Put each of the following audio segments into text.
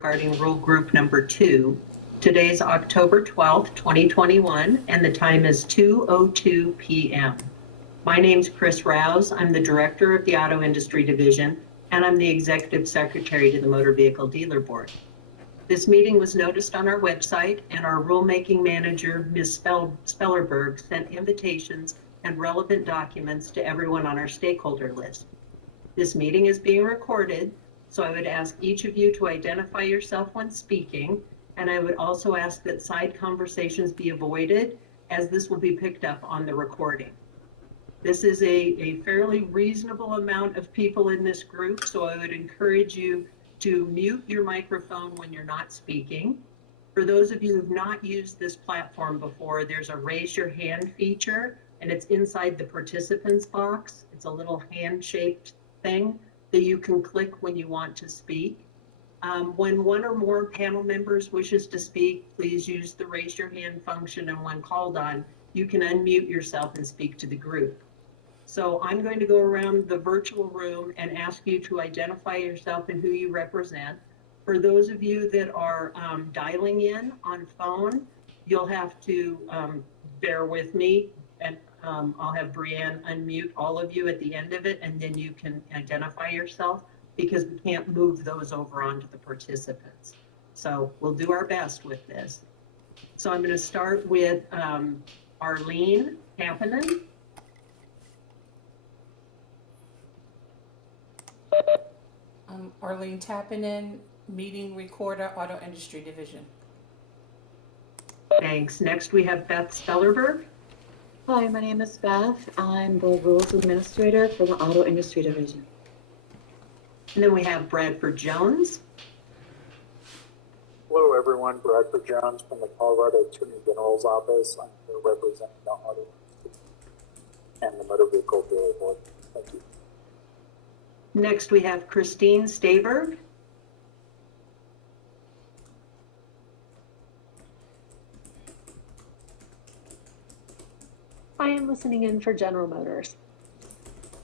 regarding rule group number 2. Today's October 12th, 2021, and the time is 2:02 p.m. My name's Chris Rouse. I'm the director of the Auto Industry Division, and I'm the executive secretary to the Motor Vehicle Dealer Board. This meeting was noticed on our website, and our rulemaking manager, Ms. Spellerberg, sent invitations and relevant documents to everyone on our stakeholder list. This meeting is being recorded, so I would ask each of you to identify yourself when speaking, and I would also ask that side conversations be avoided, as this will be picked up on the recording. This is a fairly reasonable amount of people in this group, so I would encourage you to mute your microphone when you're not speaking. For those of you who have not used this platform before, there's a raise your hand feature, and it's inside the participants box. It's a little hand-shaped thing that you can click when you want to speak. When one or more panel members wishes to speak, please use the raise your hand function, and when called on, you can unmute yourself and speak to the group. So I'm going to go around the virtual room and ask you to identify yourself and who you represent. For those of you that are dialing in on phone, you'll have to bear with me, and I'll have Brianne unmute all of you at the end of it, and then you can identify yourself, because we can't move those over onto the participants. So we'll do our best with this. So I'm going to start with Arlene Kapanen. Arlene Tappinen, Meeting Recorder, Auto Industry Division. Thanks. Next, we have Beth Spellerberg. Hi, my name is Beth. I'm the Rules Administrator for the Auto Industry Division. And then we have Bradford Jones. Hello, everyone. Bradford Jones from the Colorado Attorney General's Office. I'm here representing the Auto Industry and the Motor Vehicle Dealer Board. Thank you. Next, we have Christine Staberg. I am listening in for General Motors.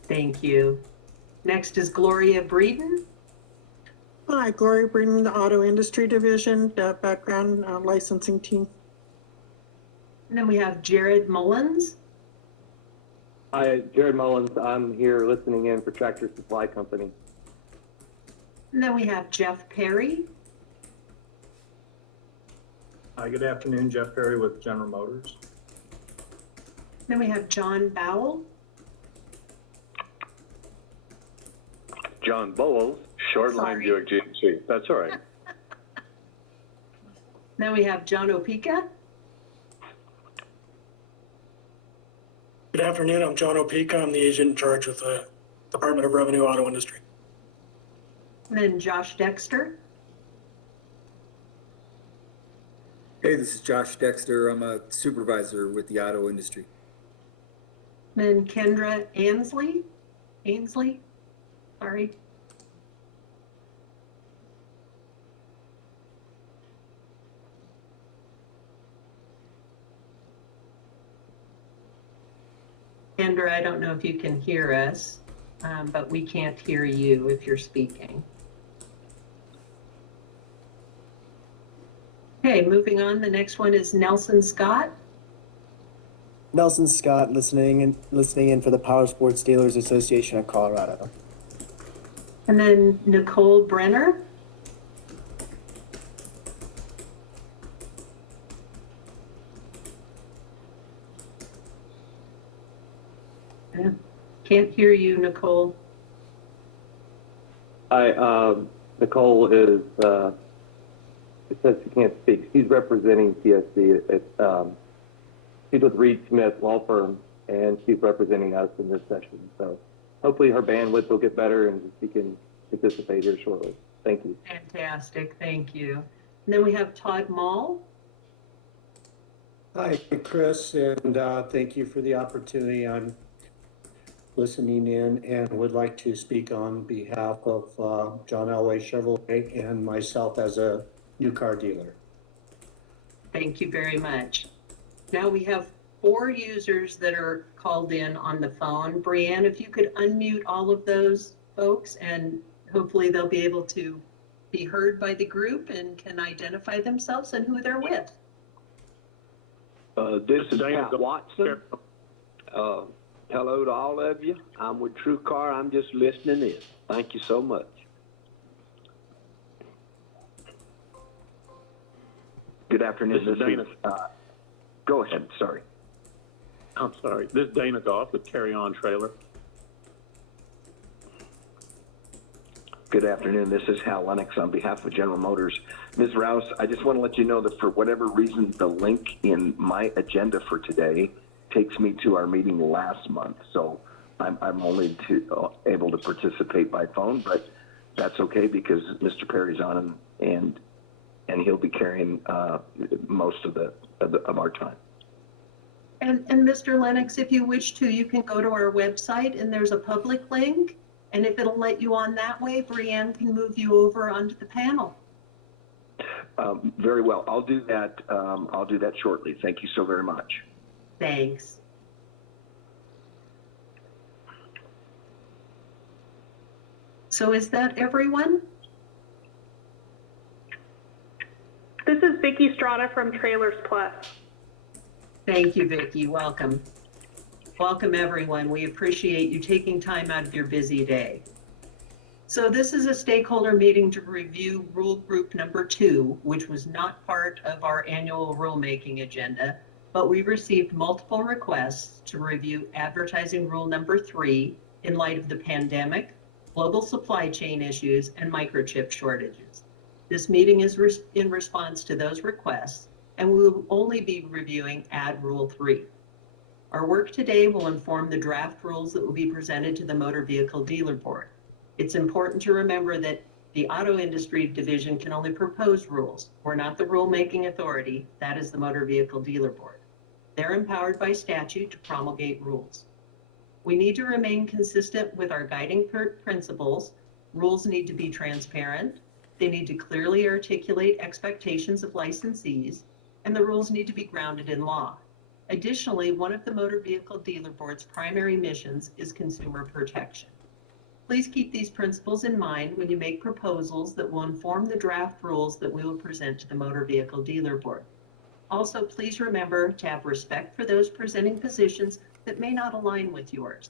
Thank you. Next is Gloria Breeden. Hi, Gloria Breeden, the Auto Industry Division, the background licensing team. And then we have Jared Mullins. Hi, Jared Mullins. I'm here listening in for Tractor Supply Company. And then we have Jeff Perry. Hi, good afternoon. Jeff Perry with General Motors. Then we have John Bowell. John Bowles, short line Sorry. Buick GMC. That's all right. Then we have John Opeka. Good afternoon, I'm John Opeka. I'm the agent in charge with the Department of Revenue Auto Industry. And then Josh Dexter. Hey, this is Josh Dexter. I'm a supervisor with the auto industry. And then Kendra Ainsley. Sorry. Kendra, I don't know if you can hear us, but we can't hear you if you're speaking. Okay, moving on. The next one is Nelson Scott. Nelson Scott, listening in for the Power Sports Dealers Association of Colorado. And then Nicole Brenner. Yeah, can't hear you, Nicole. Hi, Nicole is, it says she can't speak. She's representing TSC. She's with Reed Smith Law Firm, and she's representing us in this session. So hopefully her bandwidth will get better and she can participate here shortly. Thank you. Fantastic, thank you. And then we have Todd Mall. Hi, Chris, and thank you for the opportunity. I'm listening in and would like to speak on behalf of John Elway Chevrolet and myself as a new car dealer. Thank you very much. Now we have 4 users that are called in on the phone. Brianne, if you could unmute all of those folks, and hopefully they'll be able to be heard by the group and can identify themselves and who they're with. This is Pat Watson. Hello to all of you. I'm with TrueCar. I'm just listening in. Thank you so much. Good afternoon. This is Dana. Go ahead, sorry. I'm sorry. This is Dana Goff with Carry On Trailer. Good afternoon. This is Hal Lennox on behalf of General Motors. Ms. Rouse, I just want to let you know that for whatever reason, the link in my agenda for today takes me to our meeting last month. So I'm only able to participate by phone, but that's okay because Mr. Perry's on and he'll be carrying most of our time. And Mr. Lennox, if you wish to, you can go to our website and there's a public link. And if it'll let you on that way, Brianne can move you over onto the panel. Very well. I'll do that. I'll do that shortly. Thank you so very much. Thanks. So is that everyone? This is Vicki Strada from Trailers Plus. Thank you, Vicki. Welcome. Welcome, everyone. We appreciate you taking time out of your busy day. So this is a stakeholder meeting to review rule group number 2, which was not part of our annual rulemaking agenda, but we received multiple requests to review advertising rule number 3 in light of the pandemic, global supply chain issues, and microchip shortages. This meeting is in response to those requests, and we will only be reviewing Ad Rule 3. Our work today will inform the draft rules that will be presented to the Motor Vehicle Dealer Board. It's important to remember that the Auto Industry Division can only propose rules. We're not the rulemaking authority. That is the Motor Vehicle Dealer Board. They're empowered by statute to promulgate rules. We need to remain consistent with our guiding principles. Rules need to be transparent. They need to clearly articulate expectations of licensees, and the rules need to be grounded in law. Additionally, one of the Motor Vehicle Dealer Board's primary missions is consumer protection. Please keep these principles in mind when you make proposals that will inform the draft rules that we will present to the Motor Vehicle Dealer Board. Also, please remember to have respect for those presenting positions that may not align with yours.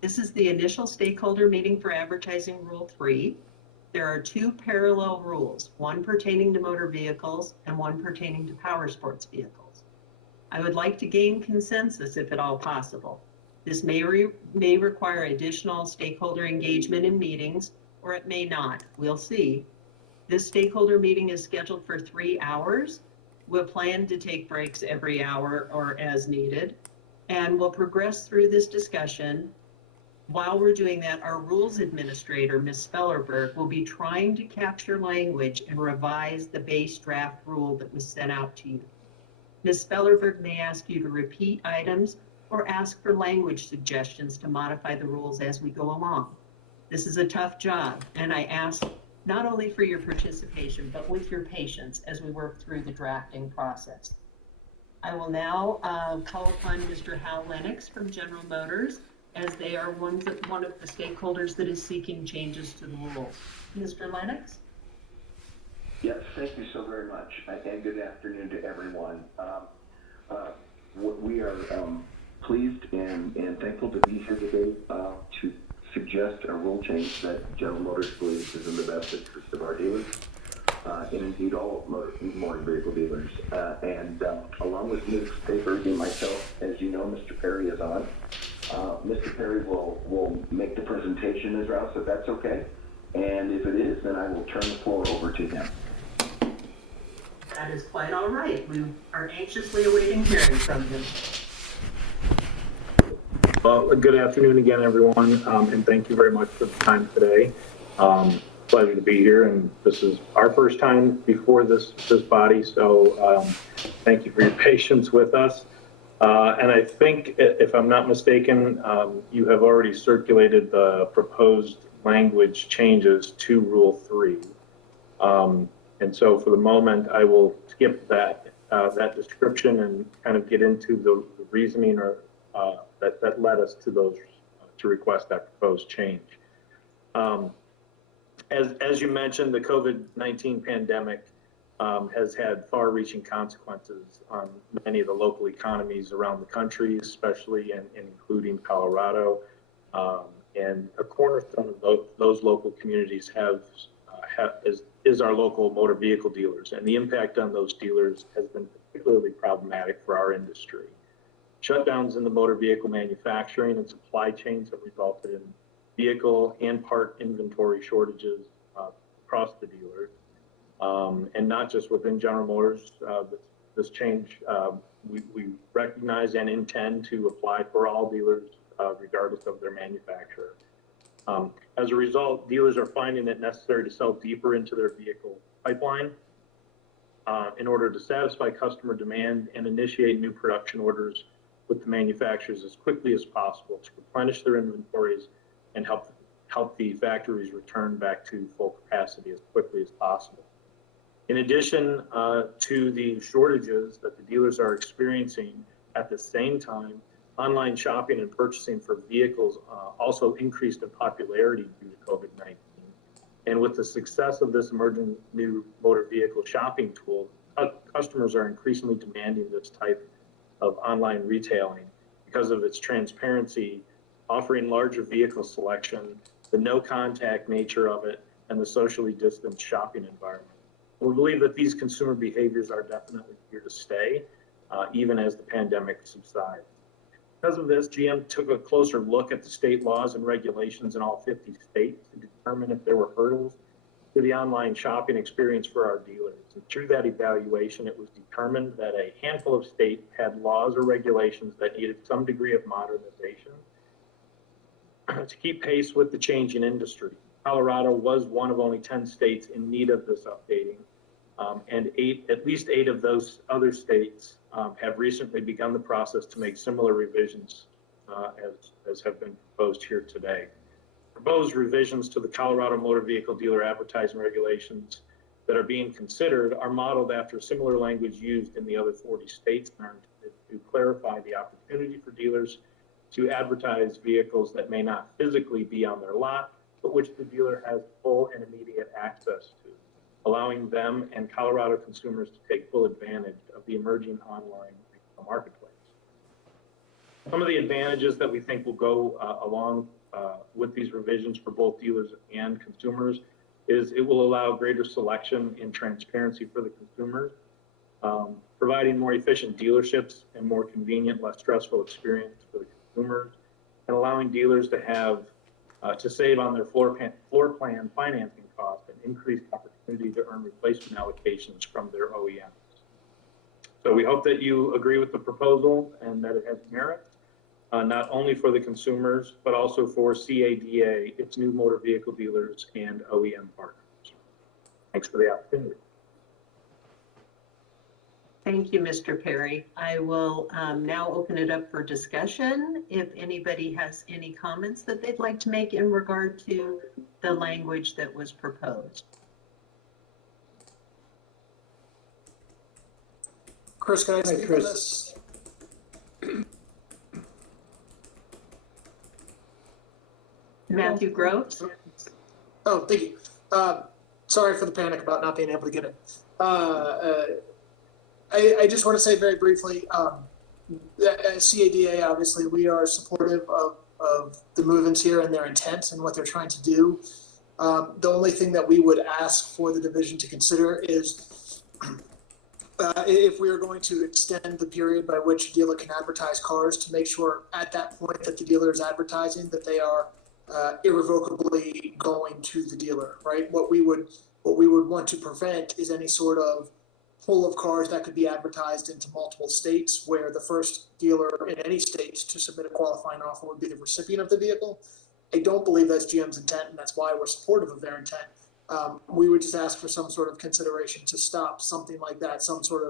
This is the initial stakeholder meeting for advertising Rule 3. There are 2 parallel rules, one pertaining to motor vehicles and one pertaining to power sports vehicles. I would like to gain consensus if at all possible. This may require additional stakeholder engagement in meetings, or it may not. We'll see. This stakeholder meeting is scheduled for 3 hours. We'll plan to take breaks every hour or as needed, and we'll progress through this discussion. While we're doing that, our rules administrator, Ms. Spellerberg, will be trying to capture language and revise the base draft rule that was sent out to you. Ms. Spellerberg may ask you to repeat items or ask for language suggestions to modify the rules as we go along. This is a tough job, and I ask not only for your participation, but with your patience as we work through the drafting process. I will now call upon Mr. Hal Lennox from General Motors, as they are one of the stakeholders that is seeking changes to the rules. Mr. Lennox? Yes, thank you so very much, and good afternoon to everyone. We are pleased and thankful to be here today to suggest a rule change that General Motors believes is in the best interest of our dealers, and indeed all motor vehicle dealers. Along with Ms. Payberg and myself, as you know, Mr. Perry is on. Mr. Perry will make the presentation, Ms. Rouse, if that's okay. And if it is, then I will turn the floor over to him. That is quite all right. We are anxiously awaiting hearing from him. Well, good afternoon again, everyone, and thank you very much for the time today. Pleasure to be here, and this is our first time before this body, so thank you for your patience with us. And I think, if I'm not mistaken, you have already circulated the proposed language changes to Rule 3. And so for the moment, I will skip that description and kind of get into the reasoning that led us to request that proposed change. As you mentioned, the COVID-19 pandemic has had far-reaching consequences on many of the local economies around the country, especially and including Colorado. And a cornerstone of those local communities is our local motor vehicle dealers, and the impact on those dealers has been particularly problematic for our industry. Shutdowns in the motor vehicle manufacturing and supply chains have resulted in vehicle and part inventory shortages across the dealers, and not just within General Motors. This change we recognize and intend to apply for all dealers, regardless of their manufacturer. As a result, dealers are finding it necessary to sell deeper into their vehicle pipeline in order to satisfy customer demand and initiate new production orders with the manufacturers as quickly as possible to replenish their inventories and help the factories return back to full capacity as quickly as possible. In addition to the shortages that the dealers are experiencing, at the same time, online shopping and purchasing for vehicles also increased in popularity due to COVID-19. And with the success of this emerging new motor vehicle shopping tool, customers are increasingly demanding this type of online retailing because of its transparency, offering larger vehicle selection, the no-contact nature of it, and the socially distanced shopping environment. We believe that these consumer behaviors are definitely here to stay, even as the pandemic subsides. Because of this, GM took a closer look at the state laws and regulations in all 50 states to determine if there were hurdles to the online shopping experience for our dealers. And through that evaluation, it was determined that a handful of states had laws or regulations that needed some degree of modernization to keep pace with the changing industry. Colorado was one of only 10 states in need of this updating, and at least eight of those other states have recently begun the process to make similar revisions as have been proposed here today. Proposed revisions to the Colorado Motor Vehicle Dealer Advertising Regulations that are being considered are modeled after similar language used in the other 40 states and are intended to clarify the opportunity for dealers to advertise vehicles that may not physically be on their lot, but which the dealer has full and immediate access to, allowing them and Colorado consumers to take full advantage of the emerging online retail marketplace. Some of the advantages that we think will go along with these revisions for both dealers and consumers is it will allow greater selection and transparency for the consumers, providing more efficient dealerships and more convenient, less stressful experience for the consumers, and allowing dealers to have to save on their floor plan financing costs and increased opportunity to earn replacement allocations from their OEMs. So we hope that you agree with the proposal and that it has merit, not only for the consumers, but also for CADA, its new motor vehicle dealers and OEM partners. Thanks for the opportunity. Thank you, Mr. Perry. I will now open it up for discussion. If anybody has any comments that they'd like to make in regard to the language that was proposed. Chris, can I speak on this? Matthew Groves. Oh, thank you. Sorry for the panic about not being able to get it. I just want to say very briefly, at CADA, obviously, we are supportive of the movements here and their intent and what they're trying to do. The only thing that we would ask for the division to consider is if we are going to extend the period by which a dealer can advertise cars, to make sure at that point that the dealer is advertising that they are irrevocably going to the dealer, right? What we would want to prevent is any sort of pool of cars that could be advertised into multiple states, where the first dealer in any state to submit a qualifying offer would be the recipient of the vehicle. I don't believe that's GM's intent, and that's why we're supportive of their intent. We would just ask for some sort of consideration to stop something like that, some sort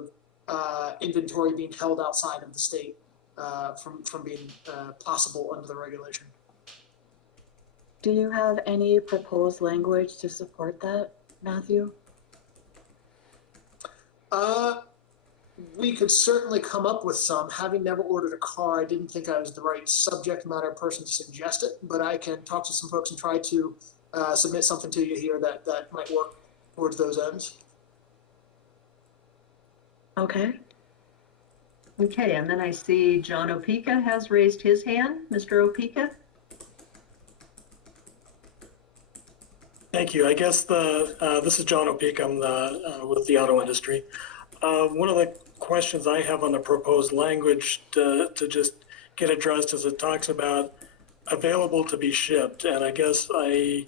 of inventory being held outside of the state from being possible under the regulation. Do you have any proposed language to support that, Matthew? We could certainly come up with some. Having never ordered a car, I didn't think I was the right subject matter person to suggest it, but I can talk to some folks and try to submit something to you here that might work towards those ends. Okay. Okay, and then I see John Opeka has raised his hand. Mr. Opeka? Thank you. I guess this is John Opeka. I'm with the auto industry. One of the questions I have on the proposed language to just get addressed is it talks about available to be shipped. And I guess I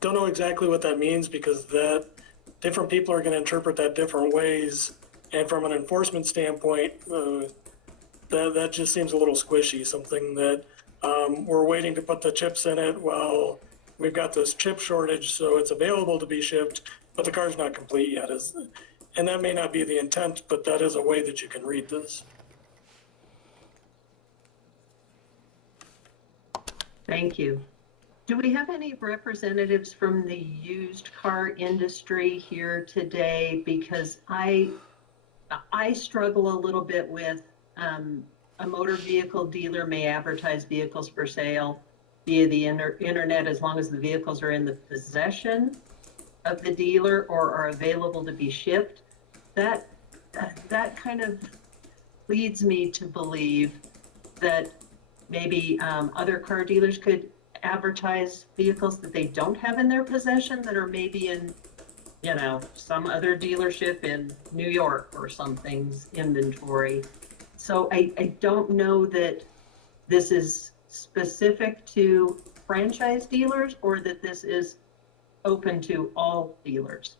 don't know exactly what that means because that different people are going to interpret that different ways. And from an enforcement standpoint, that just seems a little squishy, something that we're waiting to put the chips in it. Well, we've got this chip shortage, so it's available to be shipped, but the car's not complete yet. And that may not be the intent, but that is a way that you can read this. Thank you. Do we have any representatives from the used car industry here today? Because I struggle a little bit with a motor vehicle dealer may advertise vehicles for sale via the internet as long as the vehicles are in the possession of the dealer or are available to be shipped. That kind of leads me to believe that maybe other car dealers could advertise vehicles that they don't have in their possession that are maybe in, you know, some other dealership in New York or something's inventory. So I don't know that this is specific to franchise dealers or that this is open to all dealers.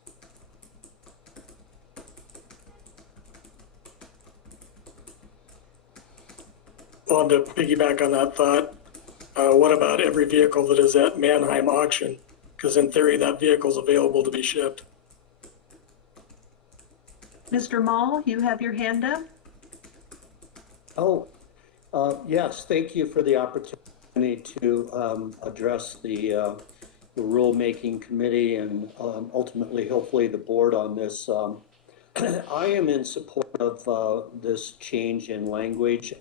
Well, to piggyback on that thought, what about every vehicle that is at Manheim auction? Because in theory, that vehicle is available to be shipped. Mr. Mall, you have your hand up? Oh, yes, thank you for the opportunity to address the rulemaking committee and ultimately, hopefully, the board on this. I am in support of this change in language.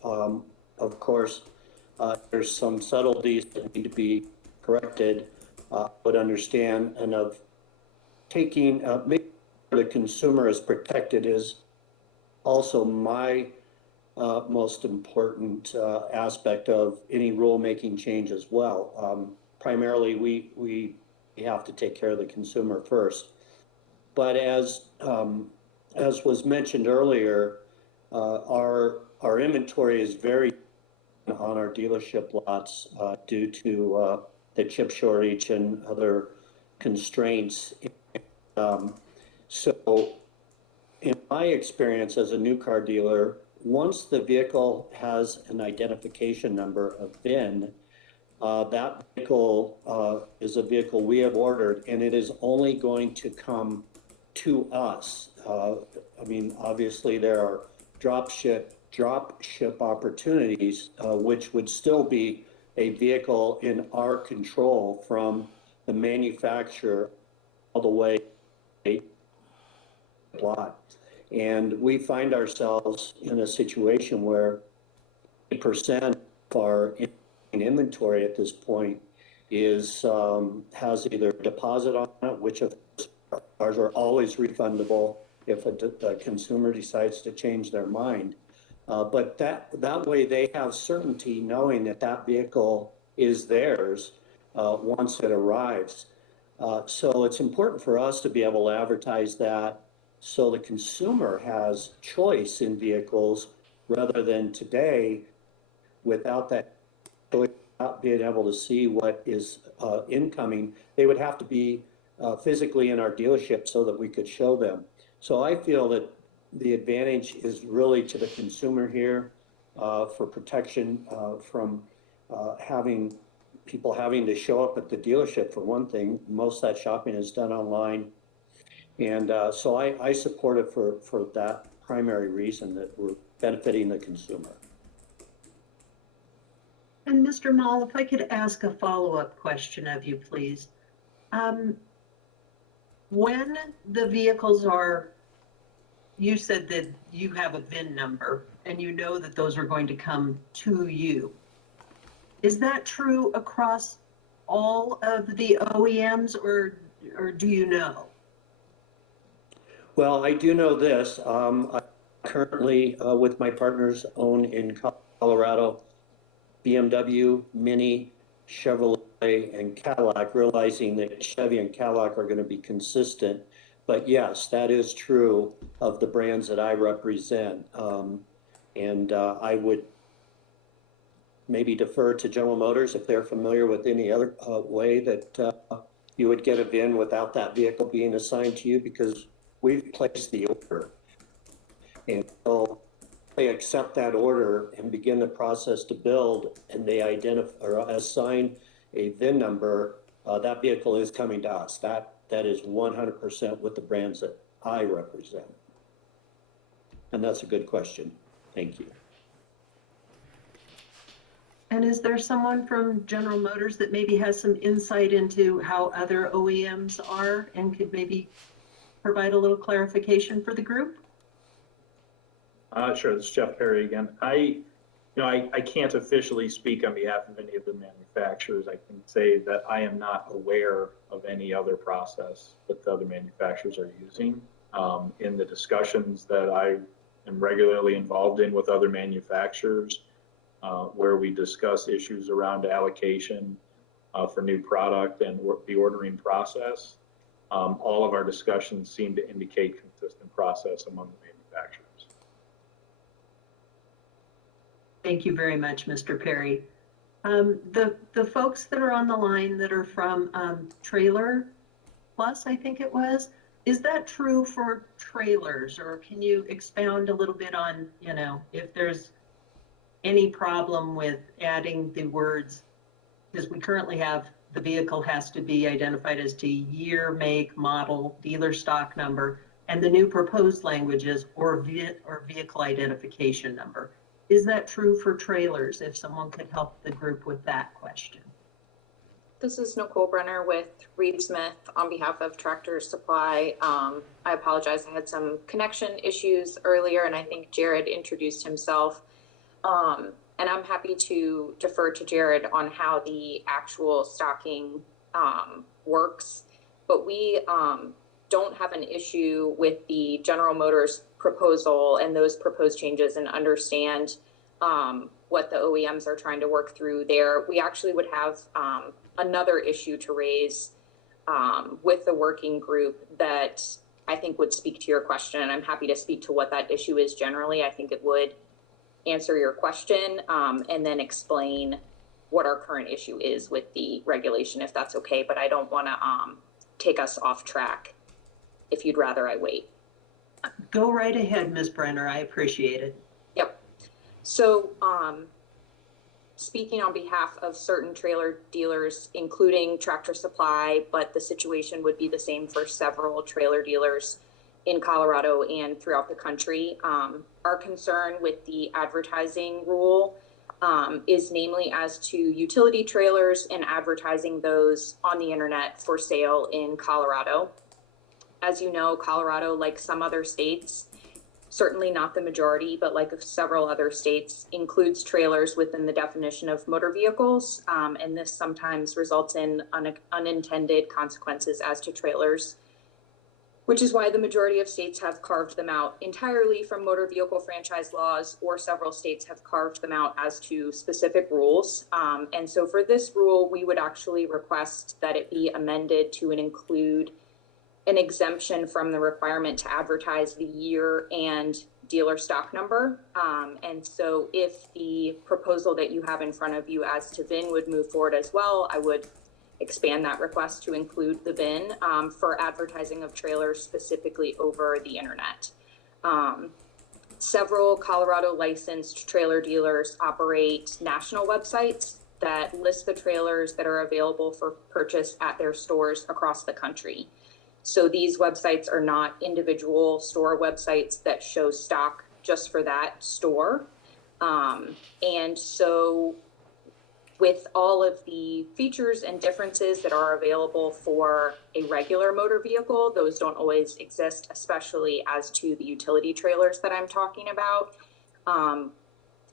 Of course, there's some subtleties that need to be corrected, but understand, and of taking, making sure the consumer is protected is also my most important aspect of any rulemaking change as well. Primarily, we have to take care of the consumer first. But as was mentioned earlier, our inventory is very on our dealership lots due to the chip shortage and other constraints. So in my experience as a new car dealer, once the vehicle has an identification number, a VIN, that vehicle is a vehicle we have ordered, and it is only going to come to us. I mean, obviously there are drop ship opportunities, which would still be a vehicle in our control from the manufacturer all the way to the lot. And we find ourselves in a situation where 8% of our inventory at this point is has either a deposit on it, which of course ours are always refundable if a consumer decides to change their mind. But that way they have certainty knowing that that vehicle is theirs once it arrives. So it's important for us to be able to advertise that so the consumer has choice in vehicles rather than today without that choice, not being able to see what is incoming. They would have to be physically in our dealership so that we could show them. So I feel that the advantage is really to the consumer here for protection from having people having to show up at the dealership for one thing. Most of that shopping is done online. And so I support it for that primary reason, that we're benefiting the consumer. And Mr. Mall, if I could ask a follow-up question of you, please. When the vehicles are, you said that you have a VIN number and you know that those are going to come to you. Is that true across all of the OEMs, or do you know? Well, I do know this. I currently, with my partners, own in Colorado, BMW, Mini, Chevrolet, and Cadillac, realizing that Chevy and Cadillac are going to be consistent. But yes, that is true of the brands that I represent. I would maybe defer to General Motors if they're familiar with any other way that you would get a VIN without that vehicle being assigned to you, because we've placed the order. And so they accept that order and begin the process to build, and they identify or assign a VIN number, that vehicle is coming to us. That is 100% with the brands that I represent. And that's a good question. Thank you. And is there someone from General Motors that maybe has some insight into how other OEMs are and could maybe provide a little clarification for the group? Sure, this is Jeff Perry again. I can't officially speak on behalf of any of the manufacturers. I can say that I am not aware of any other process that the other manufacturers are using. In the discussions that I am regularly involved in with other manufacturers, where we discuss issues around allocation for new product and the ordering process, all of our discussions seem to indicate consistent process among the manufacturers. Thank you very much, Mr. Perry. The folks that are on the line that are from Trailer Plus, I think it was, is that true for trailers, or can you expound a little bit on, if there's any problem with adding the words, because we currently have the vehicle has to be identified as to year, make, model, dealer stock number, and the new proposed language is or vehicle identification number. Is that true for trailers? If someone could help the group with that question. This is Nicole Brenner with Reed Smith on behalf of Tractor Supply. I apologize, I had some connection issues earlier, and I think Jared introduced himself. And I'm happy to defer to Jared on how the actual stocking works. But we don't have an issue with the General Motors proposal and those proposed changes, and understand what the OEMs are trying to work through there. We actually would have another issue to raise with the working group that I think would speak to your question, and I'm happy to speak to what that issue is generally. I think it would answer your question and then explain what our current issue is with the regulation, if that's okay. But I don't want to take us off track if you'd rather I wait. Go right ahead, Ms. Brenner. I appreciate it. Yep. So speaking on behalf of certain trailer dealers, including Tractor Supply, but the situation would be the same for several trailer dealers in Colorado and throughout the country. Our concern with the advertising rule is namely as to utility trailers and advertising those on the internet for sale in Colorado. As you know, Colorado, like some other states, certainly not the majority, but like several other states, includes trailers within the definition of motor vehicles. And this sometimes results in unintended consequences as to trailers, which is why the majority of states have carved them out entirely from motor vehicle franchise laws, or several states have carved them out as to specific rules. And so for this rule, we would actually request that it be amended to include an exemption from the requirement to advertise the year and dealer stock number. And so if the proposal that you have in front of you as to VIN would move forward as well, I would expand that request to include the VIN for advertising of trailers specifically over the internet. Several Colorado licensed trailer dealers operate national websites that list the trailers that are available for purchase at their stores across the country. So these websites are not individual store websites that show stock just for that store. And so with all of the features and differences that are available for a regular motor vehicle, those don't always exist, especially as to the utility trailers that I'm talking about.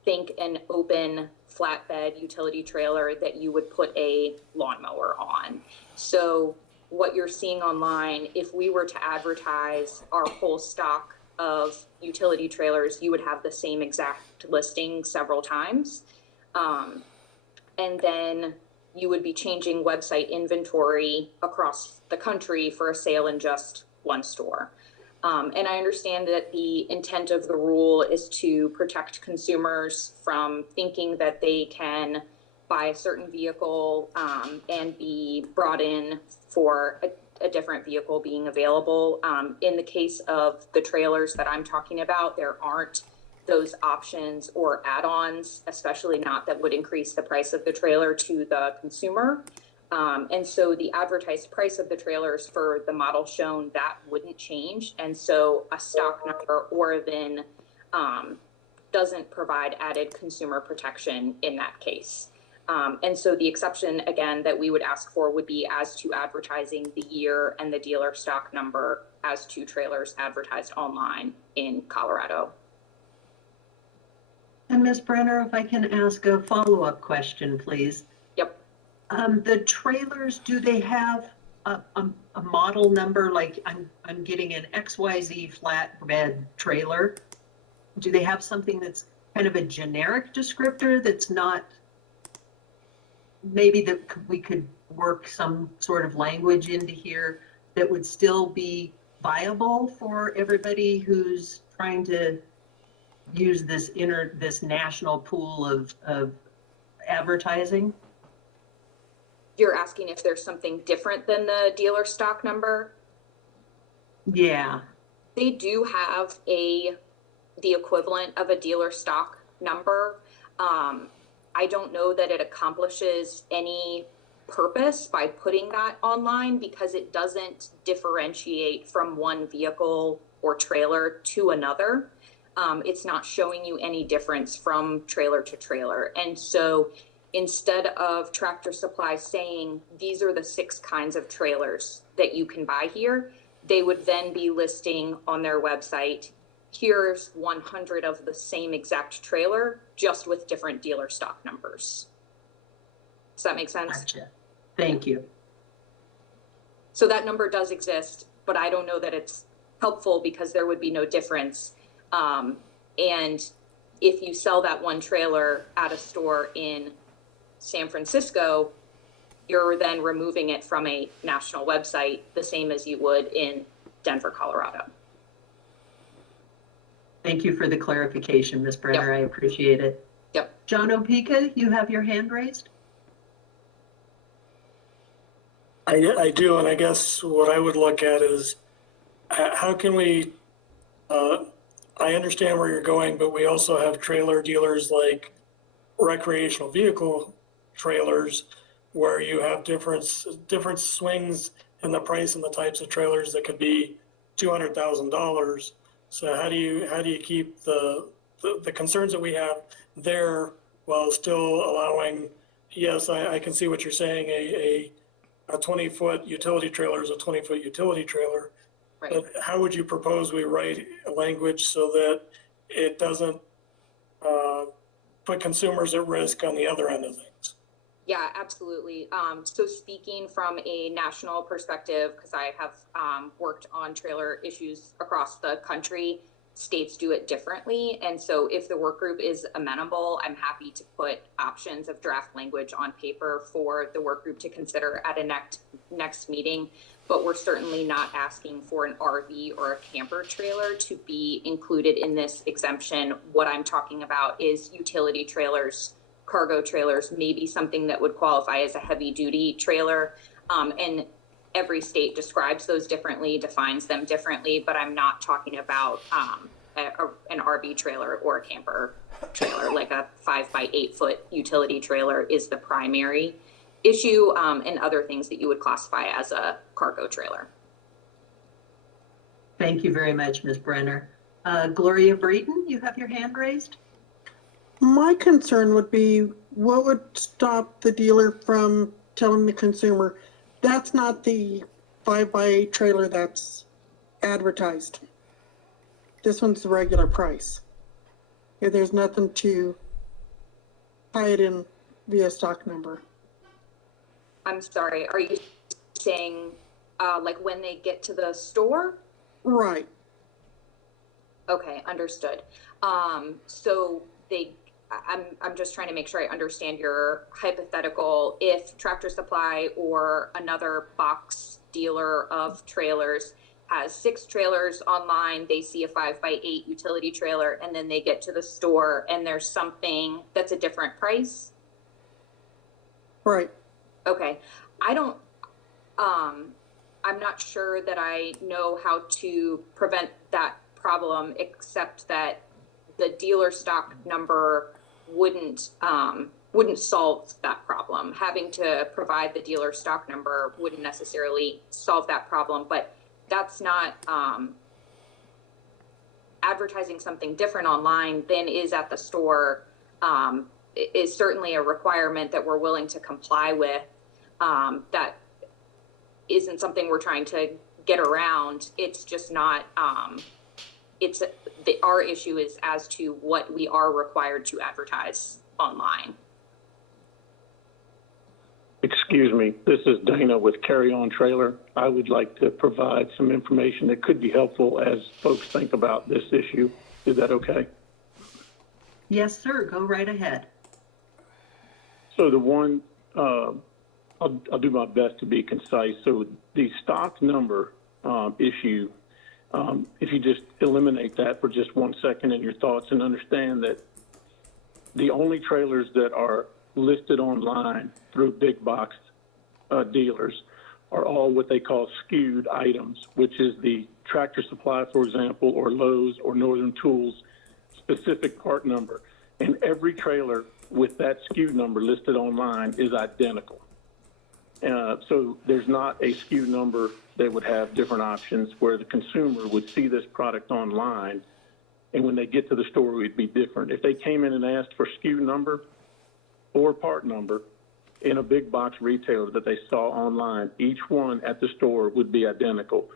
think an open flatbed utility trailer that you would put a lawnmower on. So what you're seeing online, if we were to advertise our whole stock of utility trailers, you would have the same exact listing several times. And then you would be changing website inventory across the country for a sale in just one store. And I understand that the intent of the rule is to protect consumers from thinking that they can buy a certain vehicle and be brought in for a different vehicle being available. In the case of the trailers that I'm talking about, there aren't those options or add-ons, especially not that would increase the price of the trailer to the consumer. And so the advertised price of the trailers for the model shown, that wouldn't change. And so a stock number or VIN doesn't provide added consumer protection in that case. And so the exception, again, that we would ask for would be as to advertising the year and the dealer stock number as to trailers advertised online in Colorado. And Ms. Brenner, if I can ask a follow-up question, please. Yep. The trailers, do they have a model number? Like I'm getting an XYZ flatbed trailer. Do they have something that's kind of a generic descriptor that's not, maybe that we could work some sort of language into here that would still be viable for everybody who's trying to use this national pool of advertising? You're asking if there's something different than the dealer stock number? Yeah. They do have the equivalent of a dealer stock number. I don't know that it accomplishes any purpose by putting that online because it doesn't differentiate from one vehicle or trailer to another. It's not showing you any difference from trailer to trailer. And so instead of Tractor Supply saying, these are the 6 kinds of trailers that you can buy here, they would then be listing on their website, here's 100 of the same exact trailer, just with different dealer stock numbers. Does that make sense? Gotcha. Thank you. So that number does exist, but I don't know that it's helpful because there would be no difference. And if you sell that one trailer at a store in San Francisco, you're then removing it from a national website, the same as you would in Denver, Colorado. Thank you for the clarification, Ms. Brenner. Yep. I appreciate it. Yep. John Opeka, you have your hand raised? I do, and I guess what I would look at is how can we, I understand where you're going, but we also have trailer dealers like recreational vehicle trailers where you have different swings in the price and the types of trailers that could be $200,000. So how do you keep the concerns that we have there while still allowing, yes, I can see what you're saying, a 20-foot utility trailer is a 20-foot utility trailer. Right. But how would you propose we write a language so that it doesn't put consumers at risk on the other end of things? Yeah, absolutely. So speaking from a national perspective, because I have worked on trailer issues across the country, states do it differently. And so if the work group is amenable, I'm happy to put options of draft language on paper for the work group to consider at a next meeting. But we're certainly not asking for an RV or a camper trailer to be included in this exemption. What I'm talking about is utility trailers, cargo trailers, maybe something that would qualify as a heavy duty trailer. And every state describes those differently, defines them differently, but I'm not talking about an RV trailer or a camper trailer. Like a 5 by 8 foot utility trailer is the primary issue, and other things that you would classify as a cargo trailer. Thank you very much, Ms. Brenner. Gloria Breeden, you have your hand raised? My concern would be, what would stop the dealer from telling the consumer, that's not the 5 by 8 trailer that's advertised. This one's the regular price. If there's nothing to tie it in via stock number. I'm sorry, are you saying, like when they get to the store? Right. Okay, understood. So I'm just trying to make sure I understand your hypothetical. If Tractor Supply or another box dealer of trailers has 6 trailers online, they see a 5x8 utility trailer, and then they get to the store and there's something that's a different price? Right. Okay. I'm not sure that I know how to prevent that problem, except that the dealer stock number wouldn't solve that problem. Having to provide the dealer stock number wouldn't necessarily solve that problem, but that's not advertising something different online than is at the store is certainly a requirement that we're willing to comply with. That isn't something we're trying to get around. It's just not, our issue is as to what we are required to advertise online. Excuse me, this is Dana with Carry On Trailer. I would like to provide some information that could be helpful as folks think about this issue. Is that okay? Yes, sir. Go right ahead. So the one, I'll do my best to be concise. So the stock number issue, if you just eliminate that for just 1 second in your thoughts and understand that the only trailers that are listed online through big box dealers are all what they call skewed items, which is the Tractor Supply, for example, or Lowe's or Northern Tools specific part number. And every trailer with that SKU number listed online is identical. So there's not a SKU number that would have different options where the consumer would see this product online, and when they get to the store, it would be different. If they came in and asked for SKU number or part number in a big box retailer that they saw online, each one at the store would be identical.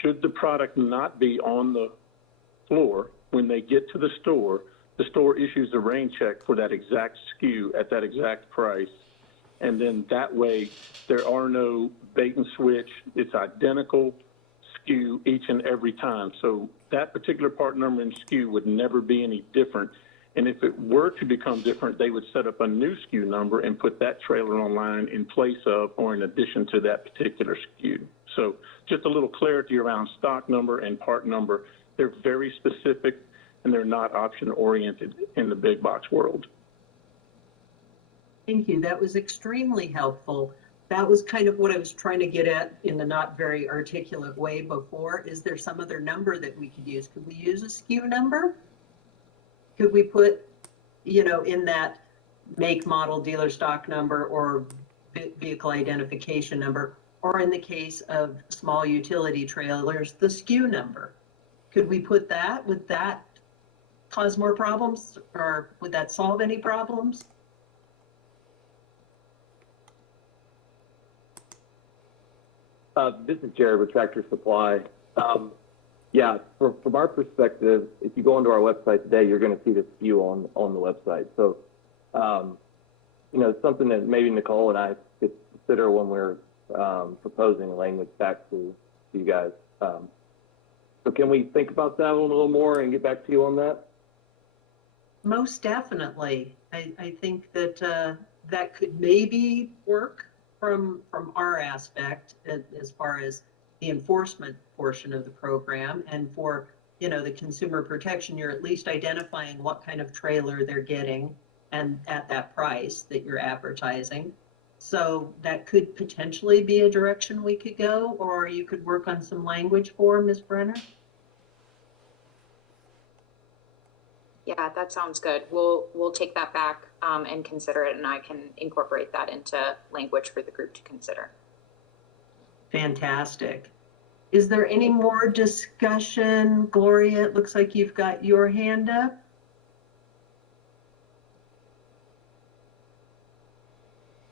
Should the product not be on the floor, when they get to the store issues a rain check for that exact SKU at that exact price. And then that way, there are no bait and switch. It's identical SKU each and every time. So that particular part number and SKU would never be any different. And if it were to become different, they would set up a new SKU number and put that trailer online in place of or in addition to that particular SKU. So just a little clarity around stock number and part number. They're very specific and they're not option oriented in the big box world. Thank you. That was extremely helpful. That was kind of what I was trying to get at in a not very articulate way before. Is there some other number that we could use? Could we use a SKU number? Could we put, in that make, model, dealer stock number or vehicle identification number, or in the case of small utility trailers, the SKU number? Could we put that? Would that cause more problems, or would that solve any problems? This is Jared with Tractor Supply. Yeah, from our perspective, if you go onto our website today, you're going to see the SKU on the website. So, it's something that maybe Nicole and I could consider when we're proposing a language back to you guys. So can we think about that a little more and get back to you on that? Most definitely. I think that that could maybe work from our aspect as far as the enforcement portion of the program, and for the consumer protection, you're at least identifying what kind of trailer they're getting and at that price that you're advertising. So that could potentially be a direction we could go, or you could work on some language for Ms. Brenner. Yeah, that sounds good. We'll take that back and consider it, and I can incorporate that into language for the group to consider. Fantastic. Is there any more discussion? Gloria, it looks like you've got your hand up.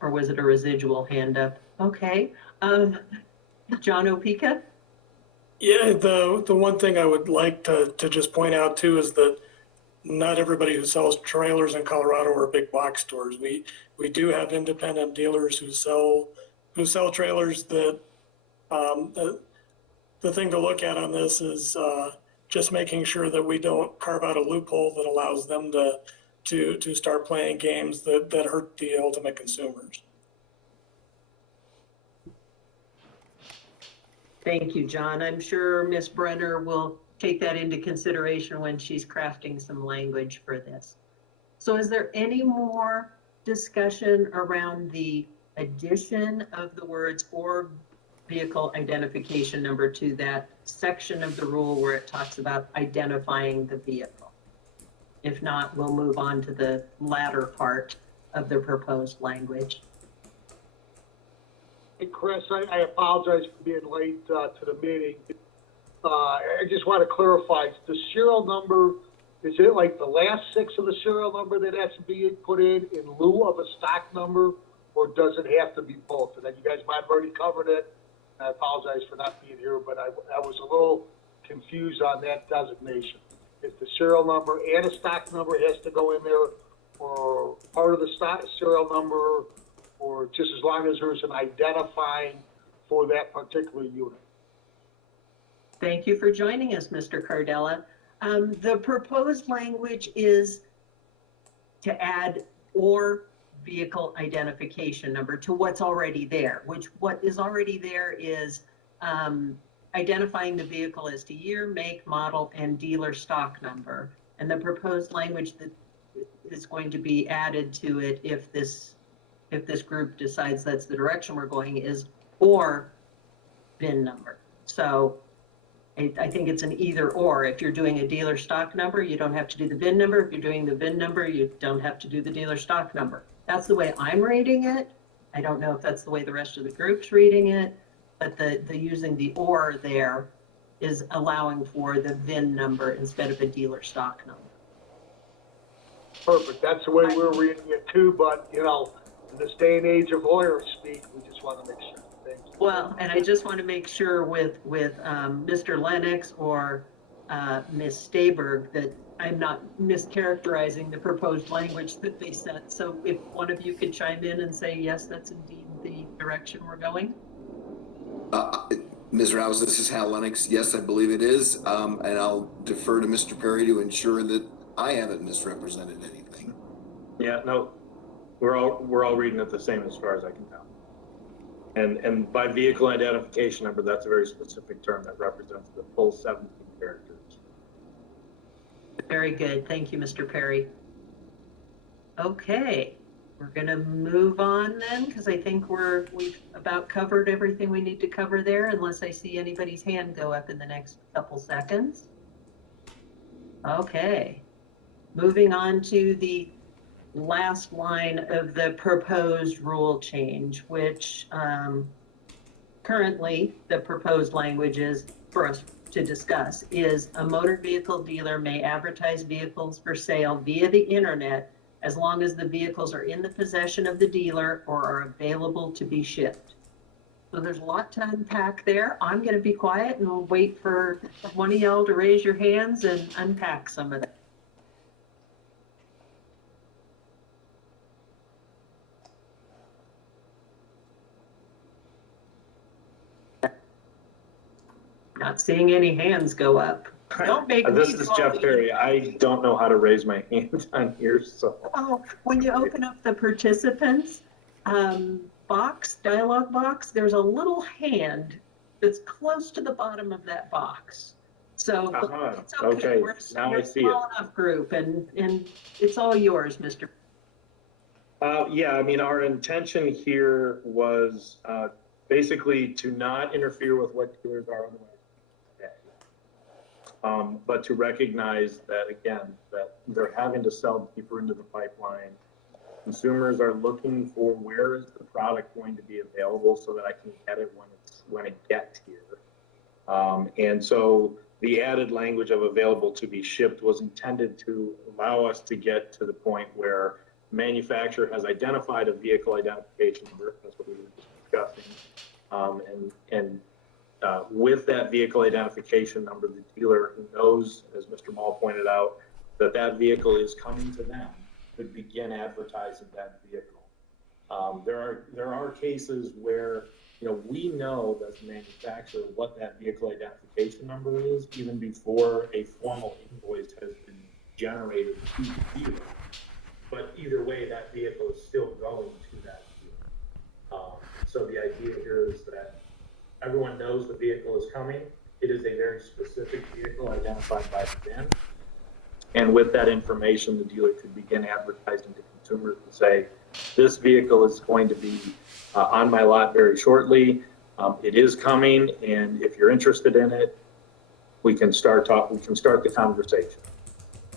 Or was it a residual hand up? Okay. John Opeka? Yeah, the one thing I would like to just point out too is that not everybody who sells trailers in Colorado are big box stores. We do have independent dealers who sell trailers that, the thing to look at on this is, just making sure that we don't carve out a loophole that allows them to start playing games that hurt the ultimate consumers. Thank you, John. I'm sure Ms. Brenner will take that into consideration when she's crafting some language for this. So is there any more discussion around the addition of the words or vehicle identification number to that section of the rule where it talks about identifying the vehicle? If not, we'll move on to the latter part of the proposed language. Hey, Chris, I apologize for being late to the meeting. I just want to clarify, the serial number, is it like the last 6 of the serial number that has to be put in lieu of a stock number, or does it have to be both? And then you guys might have already covered it. I apologize for not being here, but I was a little confused on that designation. If the serial number and a stock number has to go in there, or part of the stock serial number, or just as long as there's an identifying for that particular unit. Thank you for joining us, Mr. Cardella. The proposed language is to add or vehicle identification number to what's already there, which what is already there is identifying the vehicle as to year, make, model, and dealer stock number. And the proposed language that is going to be added to it if this group decides that's the direction we're going is or VIN number. So I think it's an either or. If you're doing a dealer stock number, you don't have to do the VIN number. If you're doing the VIN number, you don't have to do the dealer stock number. That's the way I'm reading it. I don't know if that's the way the rest of the group's reading it, but the using the or there is allowing for the VIN number instead of a dealer stock number. Perfect. That's the way we're reading it too, but in this day and age of lawyers speak, we just want to make sure. Thank you. Well, and I just want to make sure with Mr. Lennox or Ms. Staberg that I'm not mischaracterizing the proposed language that they sent. So if one of you could chime in and say, yes, that's indeed the direction we're going. Ms. Rouse, this is Hal Lennox. Yes, I believe it is. And I'll defer to Mr. Perry to ensure that I haven't misrepresented anything. Yeah, no, we're all reading it the same as far as I can tell. And by vehicle identification number, that's a very specific term that represents the full 17 characters. Very good. Thank you, Mr. Perry. Okay, we're going to move on then, because I think we've about covered everything we need to cover there, unless I see anybody's hand go up in the next couple seconds. Okay, moving on to the last line of the proposed rule change, which currently the proposed language is for us to discuss is a motor vehicle dealer may advertise vehicles for sale via the internet as long as the vehicles are in the possession of the dealer or are available to be shipped. So there's a lot to unpack there. I'm going to be quiet and we'll wait for one of y'all to raise your hands and unpack some of that. Not seeing any hands go up. Don't make me. This is Jeff Perry. I don't know how to raise my hand on here, so. Oh, when you open up the participants dialog box, there's a little hand that's close to the bottom of that box. So it's okay. Okay. We're Now I see a small enough group, and it's all yours, Mr. Yeah, I mean, our intention here was basically to not interfere with what dealers are otherwise today. But to recognize that, again, that they're having to sell deeper into the pipeline. Consumers are looking for where is the product going to be available so that I can get it when it gets here. And so the added language of available to be shipped was intended to allow us to get to the point where manufacturer has identified a vehicle identification number. That's what we were discussing. With that vehicle identification number, the dealer who knows, as Mr. Mall pointed out, that vehicle is coming to them, could begin advertising that vehicle. There are cases where, we know as the manufacturer what that vehicle identification number is even before a formal invoice has been generated to the dealer. But either way, that vehicle is still going to that dealer. So the idea here is that everyone knows the vehicle is coming. It is a very specific vehicle identified by the VIN. And with that information, the dealer could begin advertising to consumers to say, this vehicle is going to be on my lot very shortly. It is coming, and if you're interested in it, we can start the conversation.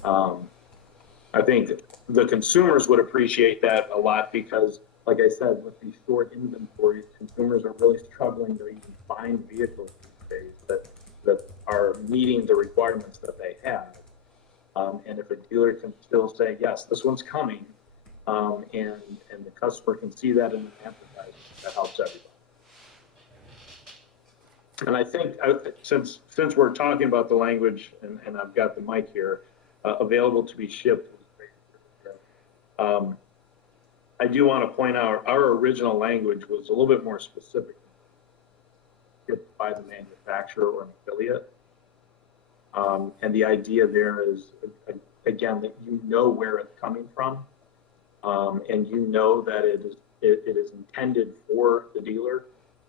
I think the consumers would appreciate that a lot because, like I said, with these short inventories, consumers are really struggling to even find vehicles these days that are meeting the requirements that they have. And if a dealer can still say, yes, this one's coming, and the customer can see that in an advertisement, that helps everybody. And I think since we're talking about the language, and I've got the mic here, available to be shipped. I do want to point out our original language was a little bit more specific, shipped by the manufacturer or an affiliate. And the idea there is, again, that you know where it's coming from, and you know that it is intended for the dealer.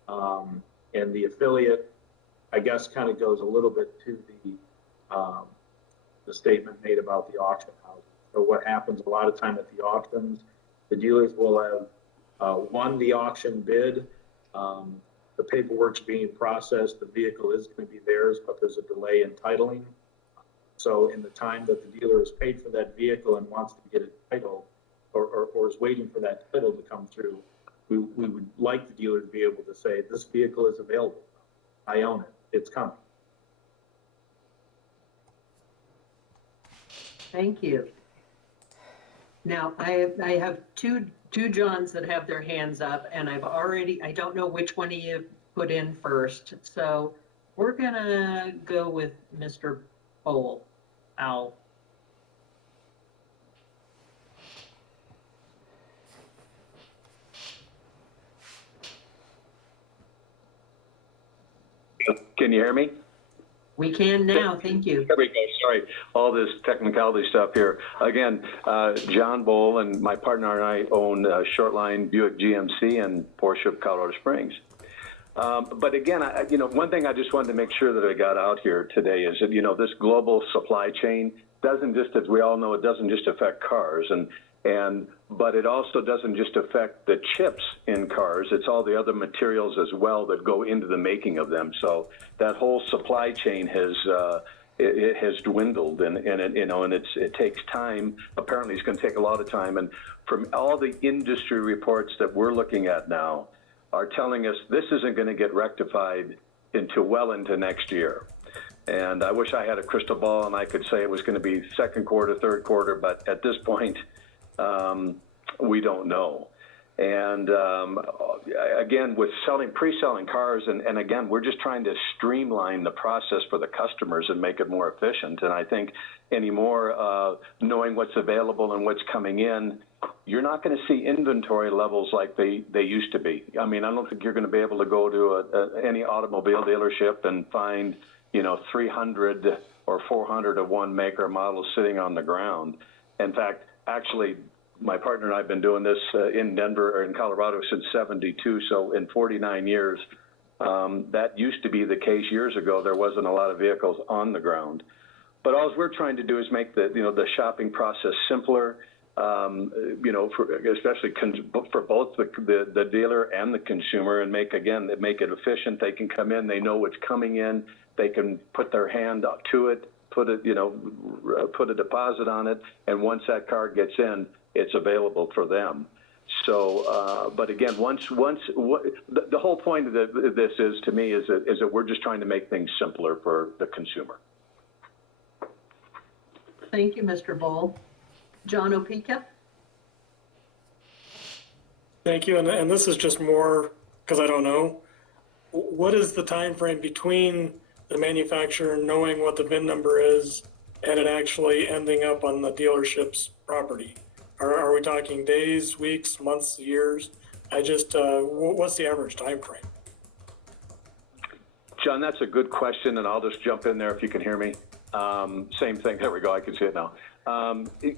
And the affiliate, I guess, kind of goes a little bit to the statement made about the auction house. So what happens a lot of time at the auctions, the dealers will have won the auction bid. The paperwork's being processed, the vehicle is going to be theirs, but there's a delay in titling. So in the time that the dealer has paid for that vehicle and wants to get a title, or is waiting for that title to come through, we would like the dealer to be able to say, this vehicle is available. I own it. It's coming. Thank you. Now, I have two Johns that have their hands up, and I don't know which one of you put in first. So we're gonna go with Mr. Bowl. Al. Can you hear me? We can now, thank you. There we go, sorry. All this technicality stuff here. Again, John Bowl and my partner and I own Shortline Buick GMC and Porsche of Colorado Springs. But again, one thing I just wanted to make sure that I got out here today is that, this global supply chain doesn't just, as we all know, it doesn't just affect cars, but it also doesn't just affect the chips in cars. It's all the other materials as well that go into the making of them. So that whole supply chain has dwindled, and it takes time. Apparently, it's going to take a lot of time. And from all the industry reports that we're looking at now, are telling us this isn't going to get rectified well into next year. And I wish I had a crystal ball and I could say it was going to be second quarter, third quarter, but at this point, we don't know. And again, with pre-selling cars, and again, we're just trying to streamline the process for the customers and make it more efficient. And I think anymore, knowing what's available and what's coming in, you're not going to see inventory levels like they used to be. I mean, I don't think you're going to be able to go to any automobile dealership and find 300 or 400 of one make or model sitting on the ground. In fact, actually, my partner and I have been doing this in Denver or in Colorado since '72. So in 49 years, that used to be the case years ago. There wasn't a lot of vehicles on the ground. But all we're trying to do is make the shopping process simpler, especially for both the dealer and the consumer, and make it efficient. They can come in, they know what's coming in, they can put their hand up to it, put a deposit on it, and once that car gets in, it's available for them. So, but again, the whole point of this is, to me, is that we're just trying to make things simpler for the consumer. Thank you, Mr. Bowl. John Opeka? Thank you, and this is just more because I don't know. What is the time frame between the manufacturer knowing what the VIN number is and it actually ending up on the dealership's property? Are we talking days, weeks, months, years? What's the average time frame? John, that's a good question, and I'll just jump in there if you can hear me. Same thing. There we go. I can see it now.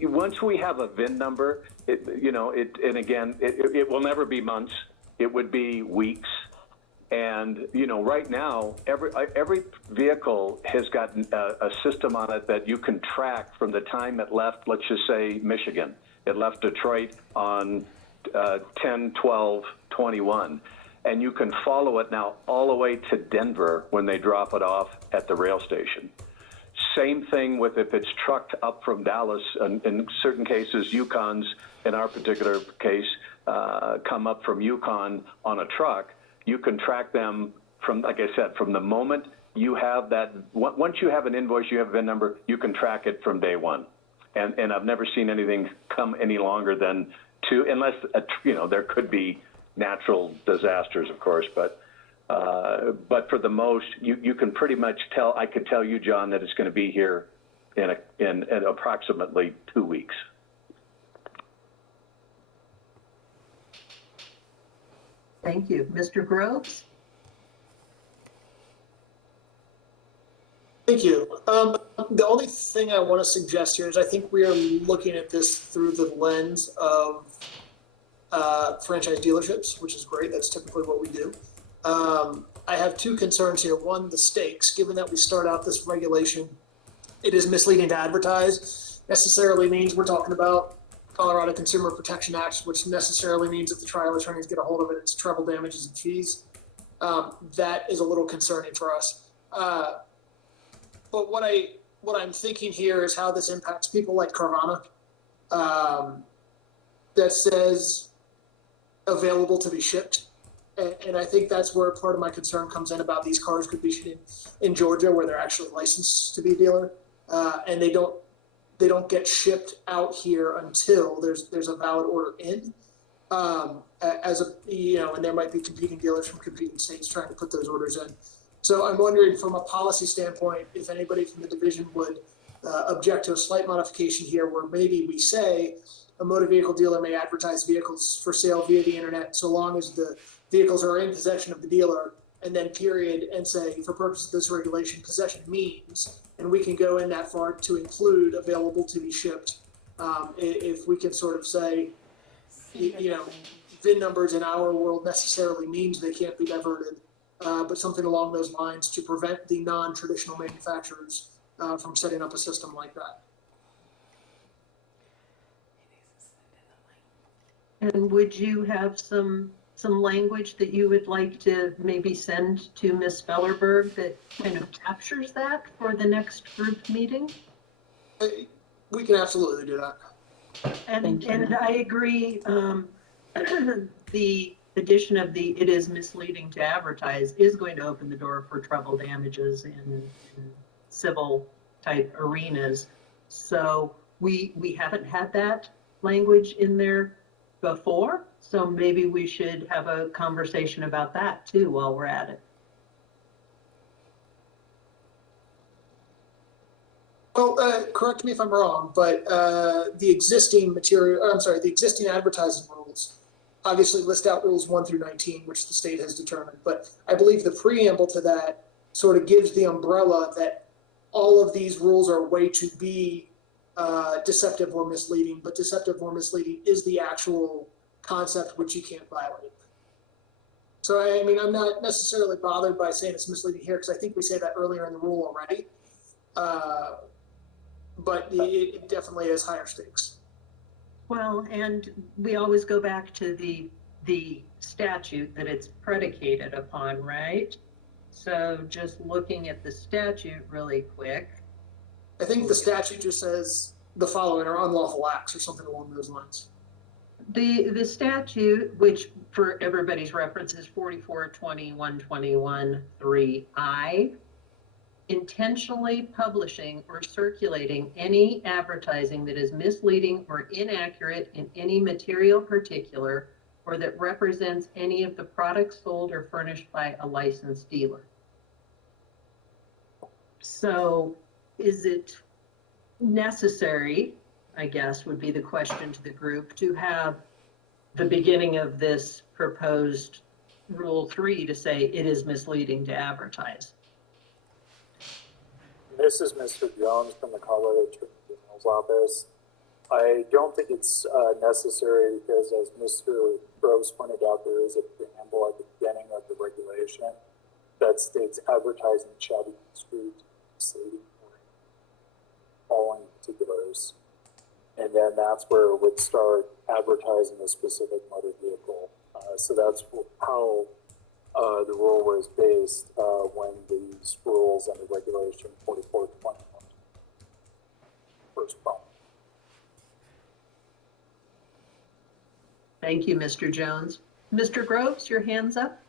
Once we have a VIN number, it will never be months. It would be weeks. And right now, every vehicle has got a system on it that you can track from the time it left. Let's just say Michigan. It left Detroit on 10/12/21. And you can follow it now all the way to Denver when they drop it off at the rail station. Same thing with if it's trucked up from Dallas, and in certain cases, Yukons, in our particular case, come up from Yukon on a truck. You can track them from, like I said, from the moment you have that, once you have an invoice, you have a VIN number, you can track it from day one. And I've never seen anything come any longer than two, unless, there could be natural disasters, of course, but for the most, you can pretty much tell. I could tell you, John, that it's going to be here in approximately 2 weeks. Thank you. Mr. Groves? Thank you. The only thing I want to suggest here is I think we are looking at this through the lens of franchise dealerships, which is great. That's typically what we do. I have two concerns here. One, the stakes. Given that we start out this regulation, it is misleading to advertise. Necessarily means we're talking about Colorado Consumer Protection Act, which necessarily means if the trial attorneys get a hold of it, it's treble damages and fees. That is a little concerning for us. But what I'm thinking here is how this impacts people like Carvana, that says available to be shipped. And I think that's where part of my concern comes in about these cars could be shipped in Georgia, where they're actually licensed to be a dealer, and they don't get shipped out here until there's a valid order in. And there might be competing dealers from competing states trying to put those orders in. So I'm wondering, from a policy standpoint, if anybody from the division would object to a slight modification here, where maybe we say a motor vehicle dealer may advertise vehicles for sale via the internet so long as the vehicles are in possession of the dealer, and then period, and say, for purposes of this regulation, possession means, and we can go in that far to include available to be shipped. If we can sort of say, VIN numbers in our world necessarily means they can't be diverted, but something along those lines to prevent the non-traditional manufacturers from setting up a system like that. And would you have some language that you would like to maybe send to Ms. Fellerberg that kind of captures that for the next group meeting? We can absolutely do that. And I agree, the addition of the "it is misleading to advertise" is going to open the door for treble damages in civil type arenas. So we haven't had that language in there before, so maybe we should have a conversation about that too while we're at it. Well, correct me if I'm wrong, but the existing advertising rules obviously list out rules 1 through 19, which the state has determined. But I believe the preamble to that sort of gives the umbrella that all of these rules are a way to be deceptive or misleading, but deceptive or misleading is the actual concept which you can't violate. So, I mean, I'm not necessarily bothered by saying it's misleading here, because I think we say that earlier in the rule already. But it definitely is higher stakes. Well, and we always go back to the statute that it's predicated upon, right? So just looking at the statute really quick. I think the statute just says the following are unlawful acts or something along those lines. The statute, which for everybody's reference is 442121-3I, intentionally publishing or circulating any advertising that is misleading or inaccurate in any material particular, or that represents any of the products sold or furnished by a licensed dealer. So is it necessary, I guess, would be the question to the group, to have the beginning of this proposed Rule 3 to say it is misleading to advertise? This is Mr. Jones from the Colorado Attorney General's office. I don't think it's necessary because, as Mr. Groves pointed out, there is a preamble at the beginning of the regulation that states advertising shall be construed misleading or following particulars. And then that's where it would start advertising a specific motor vehicle. So that's how the rule was based when these rules and the regulation 4421 first promulgated. Thank you, Mr. Jones. Mr. Groves, your hand's up?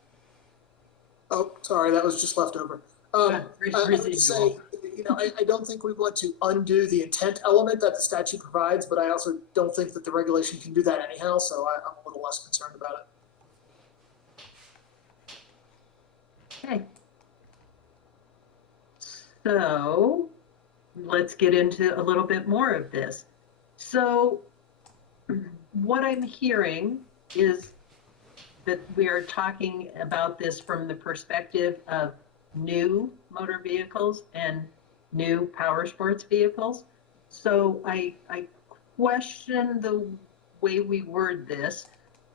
Oh, sorry, that was just left over. I would say, I don't think we want to undo the intent element that the statute provides, but I also don't think that the regulation can do that anyhow, so I'm a little less concerned about it. Okay. So let's get into a little bit more of this. So what I'm hearing is that we are talking about this from the perspective of new motor vehicles and new power sports vehicles. So I question the way we word this.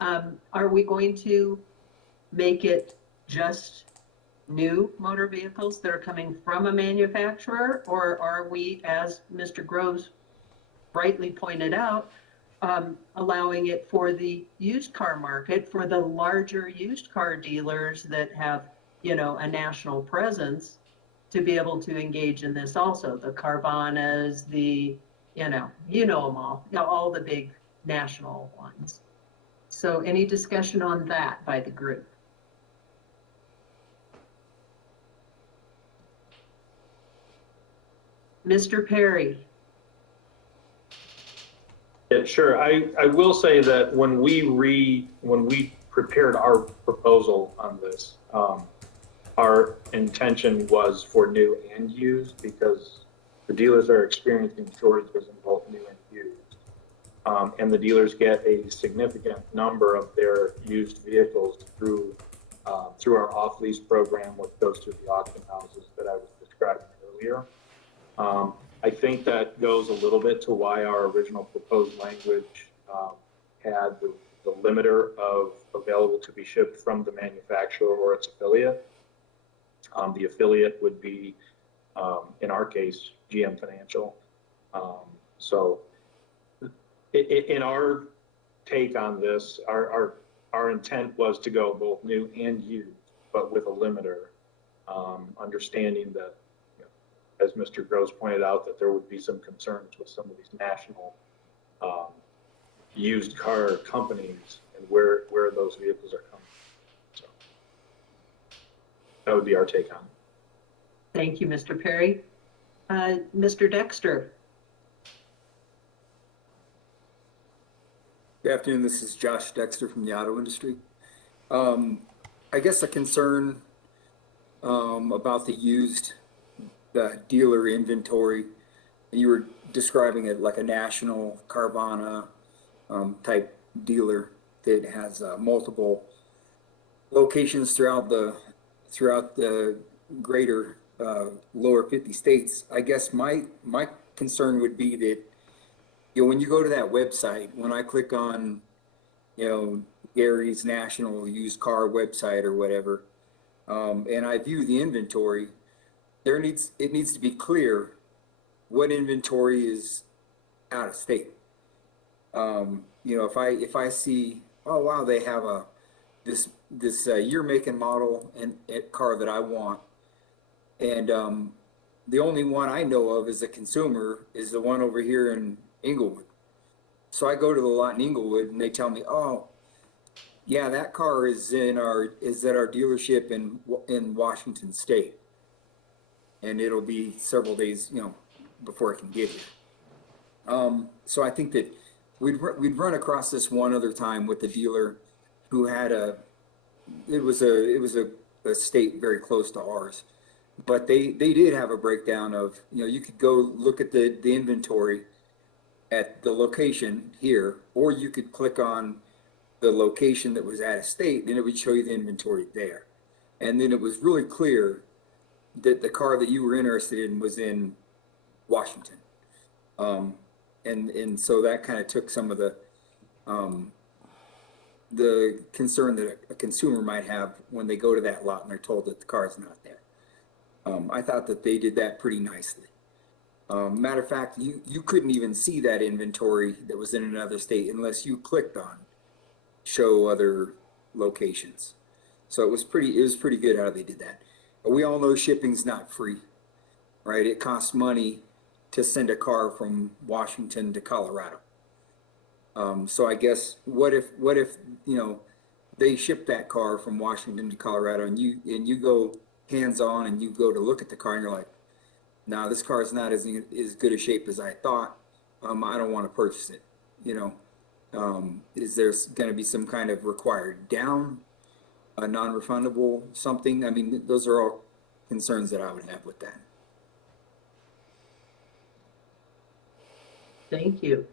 Are we going to make it just new motor vehicles that are coming from a manufacturer, or are we, as Mr. Groves rightly pointed out, allowing it for the used car market, for the larger used car dealers that have, a national presence, to be able to engage in this also? The Carvanas, the, them all the big national ones. So any discussion on that by the group? Mr. Perry. Yeah, sure. I will say that when we prepared our proposal on this, our intention was for new and used, because the dealers are experiencing shortages in both new and used. And the dealers get a significant number of their used vehicles through our off-lease program, which goes through the auction houses that I was describing earlier. I think that goes a little bit to why our original proposed language had the limiter of available to be shipped from the manufacturer or its affiliate. The affiliate would be, in our case, GM Financial. So in our take on this, our intent was to go both new and used, but with a limiter, understanding that, as Mr. Groves pointed out, that there would be some concerns with some of these national used car companies and where those vehicles are coming from. So that would be our take on it. Thank you, Mr. Perry. Mr. Dexter. Good afternoon, this is Josh Dexter from the auto industry. I guess a concern about the dealer inventory, you were describing it like a national Carvana type dealer that has multiple locations throughout the greater lower 50 states. I guess my concern would be that, when you go to that website, when I click on, Gary's national used car website or whatever, and I view the inventory, it needs to be clear what inventory is out of state. If I see, oh wow, they have this year, make, and model and car that I want, and the only one I know of as a consumer is the one over here in Inglewood. So I go to the lot in Inglewood and they tell me, oh yeah, that car is at our dealership in Washington State, and it'll be several days, before it can get here. So I think that we'd run across this one other time with the dealer who had it was a state very close to ours, But they did have a breakdown of, you could go look at the inventory at the location here, or you could click on the location that was out of state, then it would show you the inventory there. And then it was really clear that the car that you were interested in was in Washington. And so that kind of took some of the concern that a consumer might have when they go to that lot and they're told that the car is not there. I thought that they did that pretty nicely. Matter of fact, you couldn't even see that inventory that was in another state unless you clicked on show other locations. So it was pretty good how they did that. But we all know shipping's not free, right? It costs money to send a car from Washington to Colorado. So I guess what if they ship that car from Washington to Colorado and you go hands-on and you go to look at the car and you're like, nah, this car is not as good a shape as I thought. I don't want to purchase it. Is there going to be some kind of required down, a non-refundable something? I mean, those are all concerns that I would have with that. Thank you. Is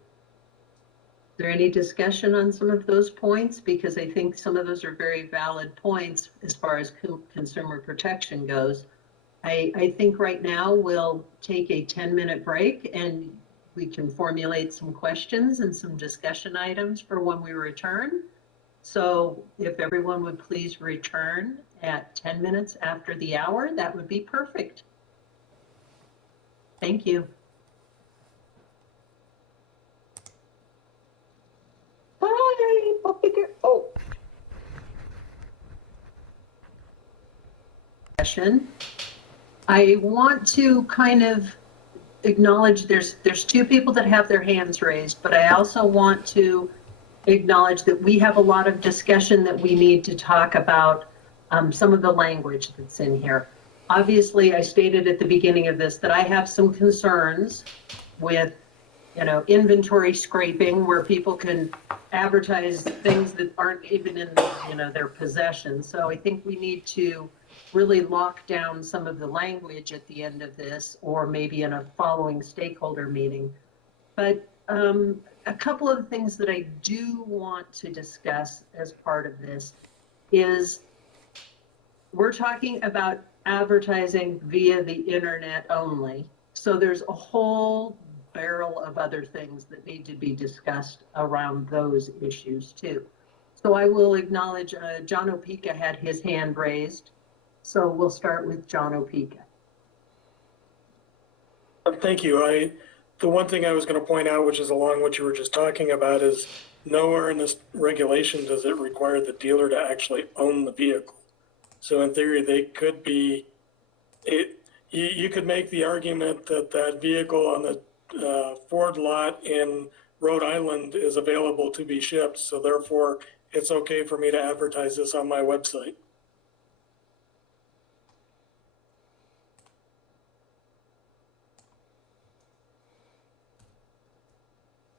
there any discussion on some of those points? Because I think some of those are very valid points as far as consumer protection goes. I think right now we'll take a 10-minute break and we can formulate some questions and some discussion items for when we return. So if everyone would please return at 10 minutes after the hour, that would be perfect. Thank you. Hi, puppy girl. Oh. I want to kind of acknowledge there's two people that have their hands raised, but I also want to acknowledge that we have a lot of discussion that we need to talk about some of the language that's in here. Obviously, I stated at the beginning of this that I have some concerns with, inventory scraping where people can advertise things that aren't even in, their possession. So I think we need to really lock down some of the language at the end of this, or maybe in a following stakeholder meeting. But a couple of the things that I do want to discuss as part of this is we're talking about advertising via the internet only. So there's a whole barrel of other things that need to be discussed around those issues too. So I will acknowledge John Opeka had his hand raised. So we'll start with John Opeka. Thank you. The one thing I was going to point out, which is along what you were just talking about, is nowhere in this regulation does it require the dealer to actually own the vehicle. So in theory, they could be, you could make the argument that that vehicle on the Ford lot in Rhode Island is available to be shipped. So therefore, it's okay for me to advertise this on my website.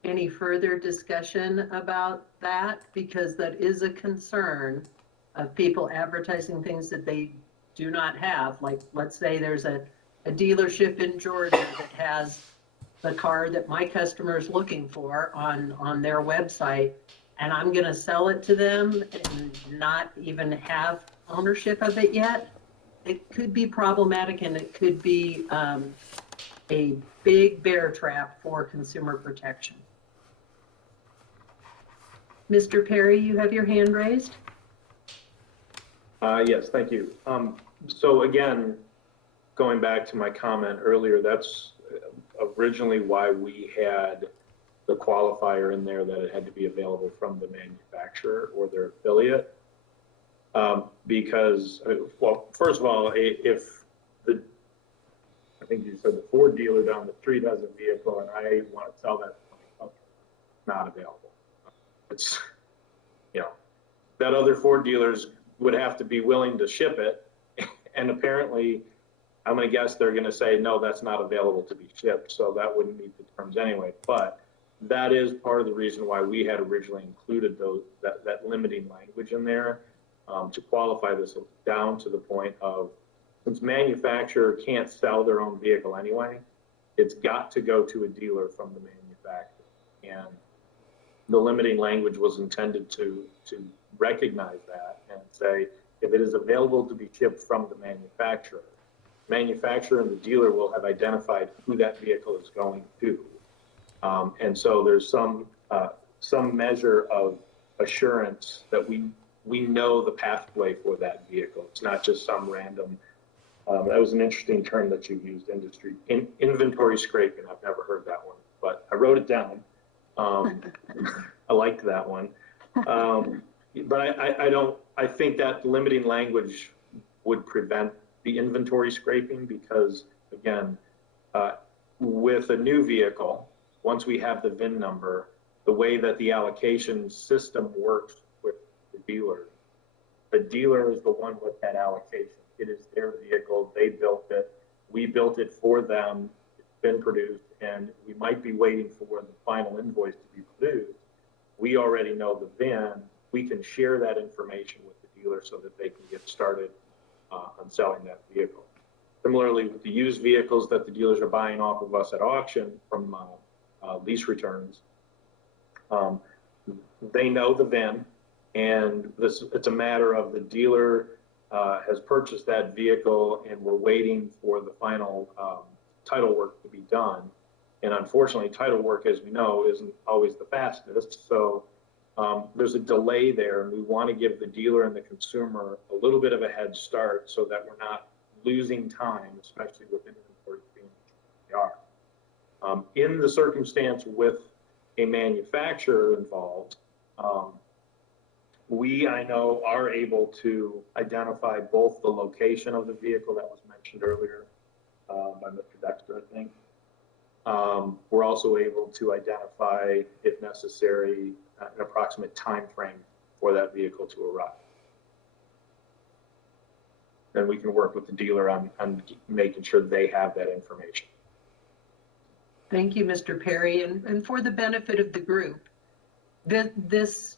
Any further discussion about that? Because that is a concern of people advertising things that they do not have. Like, let's say there's a dealership in Georgia that has the car that my customer is looking for on their website, and I'm going to sell it to them and not even have ownership of it yet. It could be problematic, and it could be a big bear trap for consumer protection. Mr. Perry, you have your hand raised. Yes, thank you. So again, going back to my comment earlier, that's originally why we had the qualifier in there that it had to be available from the manufacturer or their affiliate. Because, well, first of all, if I think you said the Ford dealer down the street has a vehicle and I want to sell that, not available. It's, that other Ford dealers would have to be willing to ship it. And apparently, I'm going to guess they're going to say, no, that's not available to be shipped. So that wouldn't meet the terms anyway. But that is part of the reason why we had originally included that limiting language in there, to qualify this down to the point of since manufacturer can't sell their own vehicle anyway, it's got to go to a dealer from the manufacturer. And the limiting language was intended to recognize that and say, if it is available to be shipped from the manufacturer and the dealer will have identified who that vehicle is going to. And so there's some measure of assurance that we know the pathway for that vehicle. It's not just some random, that was an interesting term that you used, inventory scraping. I've never heard that one, but I wrote it down. I liked that one. But I think that limiting language would prevent the inventory scraping because, again, with a new vehicle, once we have the VIN number, the way that the allocation system works with the dealer is the one with that allocation. It is their vehicle, they built it, we built it for them, it's been produced, and we might be waiting for the final invoice to be produced. We already know the VIN, we can share that information with the dealer so that they can get started on selling that vehicle. Similarly, with the used vehicles that the dealers are buying off of us at auction from lease returns, they know the VIN, and it's a matter of the dealer has purchased that vehicle and we're waiting for the final title work to be done. And unfortunately, title work, as we know, isn't always the fastest. So there's a delay there, and we want to give the dealer and the consumer a little bit of a head start so that we're not losing time, especially with inventory being they are. In the circumstance with a manufacturer involved, I know, are able to identify both the location of the vehicle that was mentioned earlier by Mr. Dexter, I think. We're also able to identify, if necessary, an approximate time frame for that vehicle to arrive. And we can work with the dealer on making sure they have that information. Thank you, Mr. Perry. And for the benefit of the group, this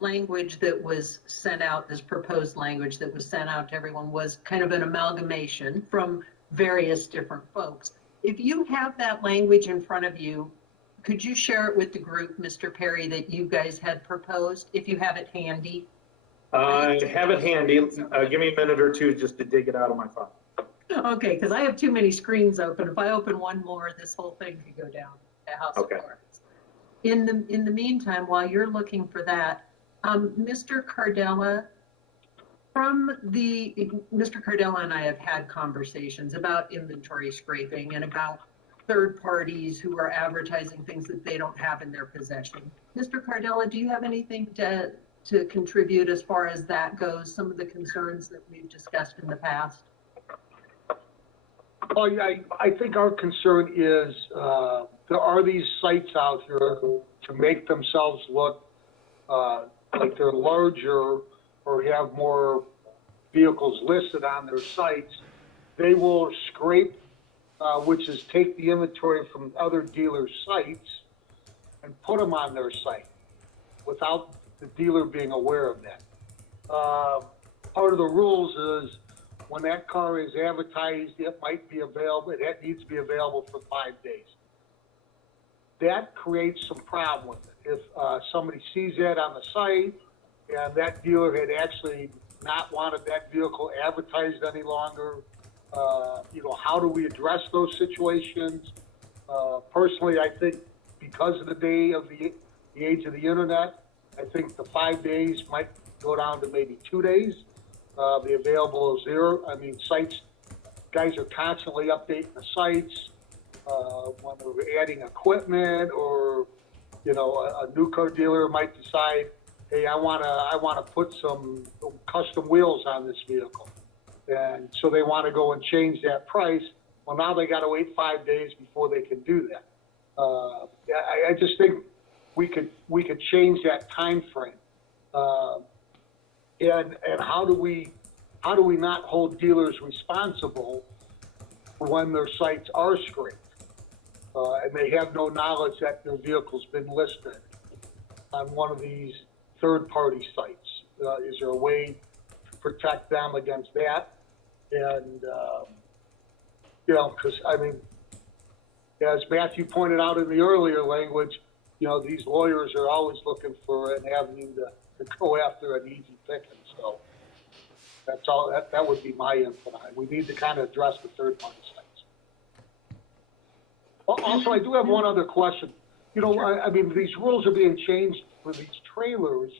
language that was sent out, this proposed language that was sent out to everyone was kind of an amalgamation from various different folks. If you have that language in front of you, could you share it with the group, Mr. Perry, that you guys had proposed, if you have it handy? I have it handy. Give me a minute or two just to dig it out of my phone. Okay, because I have too many screens open. If I open one more, this whole thing could go down the House of Cards. In the meantime, while you're looking for that, Mr. Cardella and I have had conversations about inventory scraping and about third parties who are advertising things that they don't have in their possession. Mr. Cardella, do you have anything to contribute as far as that goes, some of the concerns that we've discussed in the past? Well, I think our concern is there are these sites out here to make themselves look like they're larger or have more vehicles listed on their sites. They will scrape, which is take the inventory from other dealers' sites and put them on their site without the dealer being aware of that. Part of the rules is when that car is advertised, it might be available, it needs to be available for 5 days. That creates some problem with it. If somebody sees that on the site and that dealer had actually not wanted that vehicle advertised any longer, how do we address those situations? Personally, I think because of the day of the age of the internet, I think the 5 days might go down to maybe 2 days. The available is there. I mean, guys are constantly updating the sites when they're adding equipment, or a new car dealer might decide, hey, I want to put some custom wheels on this vehicle, and so they want to go and change that price. Well, now they got to wait 5 days before they can do that. I just think we could change that time frame. And how do we not hold dealers responsible when their sites are scraped and they have no knowledge that their vehicle's been listed on one of these third-party sites? Is there a way to protect them against that? And, you know, because, I mean, as Matthew pointed out in the earlier language, you know, these lawyers are always looking for an avenue to go after an easy pickings. So that's all, that would be my input on it. We need to kind of address the third-party sites. Also, I do have one other question. You know, I mean, these rules are being changed for these trailers,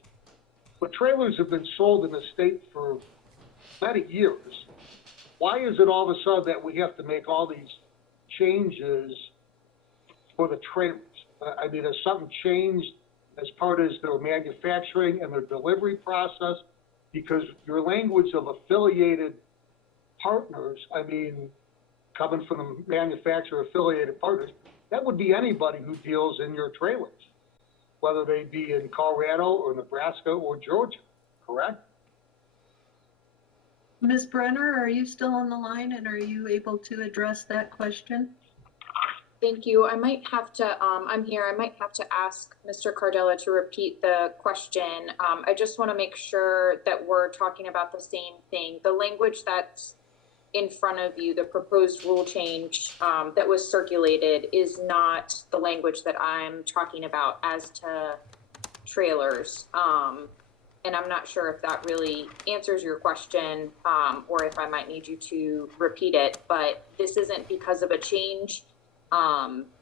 but trailers have been sold in the state for many years. Why is it all of a sudden that we have to make all these changes for the trailers? I mean, has something changed as part of their manufacturing and their delivery process? Because your language of affiliated partners, I mean, coming from the manufacturer affiliated partners, that would be anybody who deals in your trailers, whether they be in Colorado or Nebraska or Georgia, correct? Ms. Brenner, are you still on the line and are you able to address that question? Thank you. I might have to, I'm here, I might have to ask Mr. Cardella to repeat the question. I just want to make sure that we're talking about the same thing. The language that's in front of you, the proposed rule change that was circulated is not the language that I'm talking about as to trailers. And I'm not sure if that really answers your question or if I might need you to repeat it, but this isn't because of a change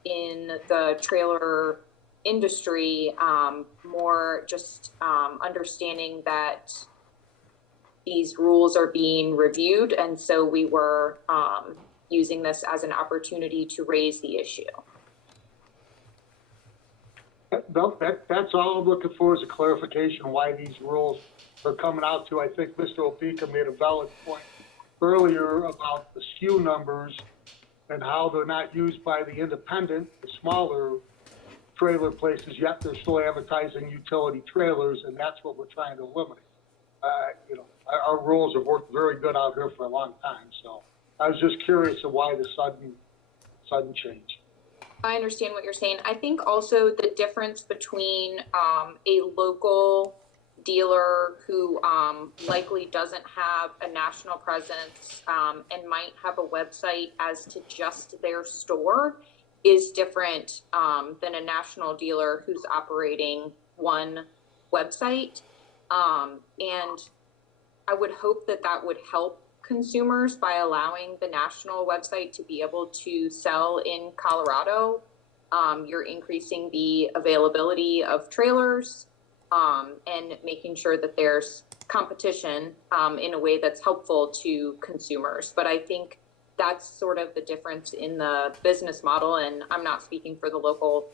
in the trailer industry, more just understanding that these rules are being reviewed, and so we were using this as an opportunity to raise the issue. That's all I'm looking for is a clarification why these rules are coming out to. I think Mr. Opeka made a valid point earlier about the SKU numbers and how they're not used by the independent, the smaller trailer places, yet they're still advertising utility trailers, and that's what we're trying to eliminate. You know, our rules have worked very good out here for a long time, so I was just curious of why the sudden change. I understand what you're saying. I think also the difference between a local dealer who likely doesn't have a national presence and might have a website as to just their store is different than a national dealer who's operating one website. And I would hope that that would help consumers by allowing the national website to be able to sell in Colorado. You're increasing the availability of trailers and making sure that there's competition in a way that's helpful to consumers. But I think that's sort of the difference in the business model. And I'm not speaking for the local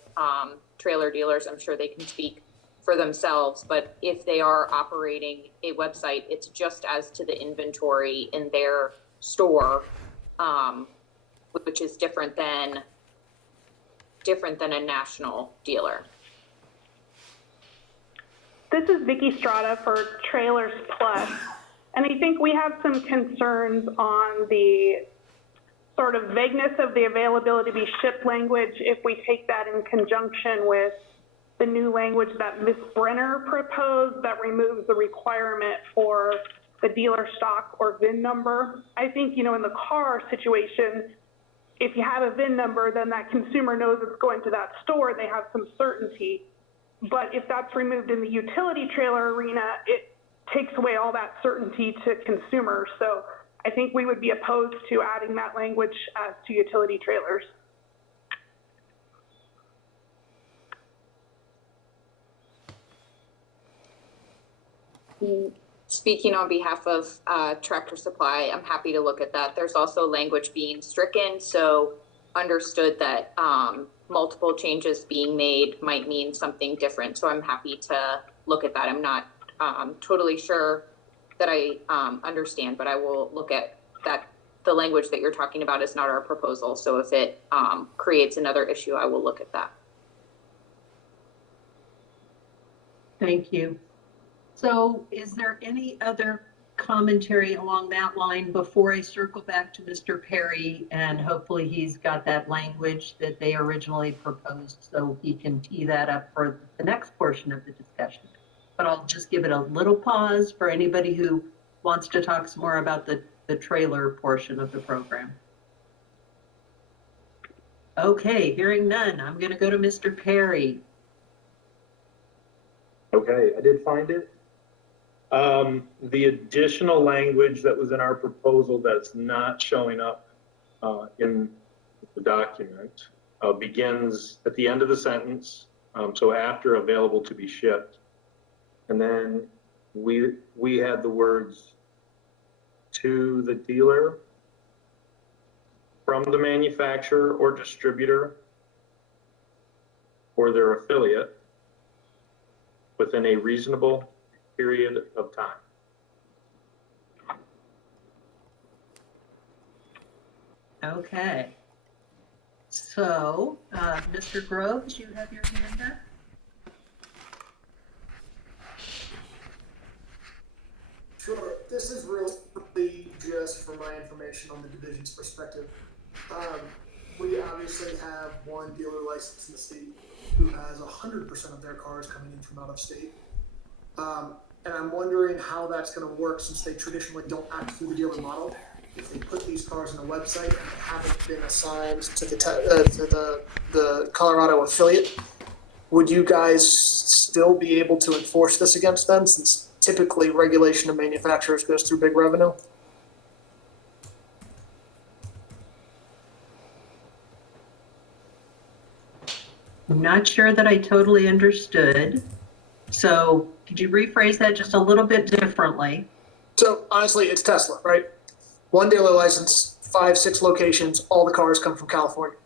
trailer dealers. I'm sure they can speak for themselves, but if they are operating a website, it's just as to the inventory in their store, which is different than a national dealer. This is Vicki Strada for Trailers Plus, and I think we have some concerns on the sort of vagueness of the availability to be shipped language if we take that in conjunction with the new language that Ms. Brenner proposed that removes the requirement for the dealer stock or VIN number. I think, you know, in the car situation, if you have a VIN number, then that consumer knows it's going to that store, they have some certainty. But if that's removed in the utility trailer arena, it takes away all that certainty to consumers. So I think we would be opposed to adding that language as to utility trailers. Speaking on behalf of Tractor Supply, I'm happy to look at that. There's also language being stricken, so understood that multiple changes being made might mean something different. So I'm happy to look at that. I'm not totally sure that I understand, but I will look at that. The language that you're talking about is not our proposal. So if it creates another issue, I will look at that. Thank you. So is there any other commentary along that line before I circle back to Mr. Perry, and hopefully he's got that language that they originally proposed so he can tee that up for the next portion of the discussion. But I'll just give it a little pause for anybody who wants to talk some more about the the trailer portion of the program? Okay, hearing none, I'm going to go to Mr. Perry. Okay, I did find it. The additional language that was in our proposal that's not showing up in the document begins at the end of the sentence, so after available to be shipped. And then we had the words to the dealer, from the manufacturer or distributor or their affiliate within a reasonable period of time. Okay. So, Mr. Groves, you have your hand up? Sure. This is really just for my information on the division's perspective. We obviously have one dealer license in the state who has 100% of their cars coming in from out of state. And I'm wondering how that's going to work since they traditionally don't act through the dealer model. If they put these cars on a website and they haven't been assigned to the Colorado affiliate, would you guys still be able to enforce this against them since typically regulation of manufacturers goes through big revenue? I'm not sure that I totally understood. So could you rephrase that just a little bit differently? So honestly, it's Tesla, right? One dealer license, 5, 6 locations, all the cars come from California.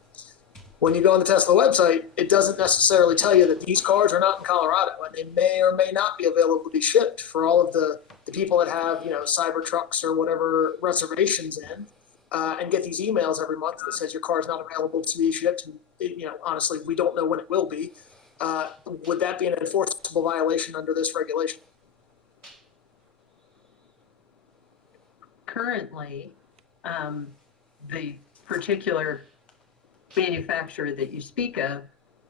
When you go on the Tesla website, it doesn't necessarily tell you that these cars are not in Colorado and they may or may not be available to be shipped for all of the people that have, Cybertrucks or whatever reservations in, and get these emails every month that says your car is not available to be shipped. And, honestly, we don't know when it will be. Would that be an enforceable violation under this regulation? Currently, the particular manufacturer that you speak of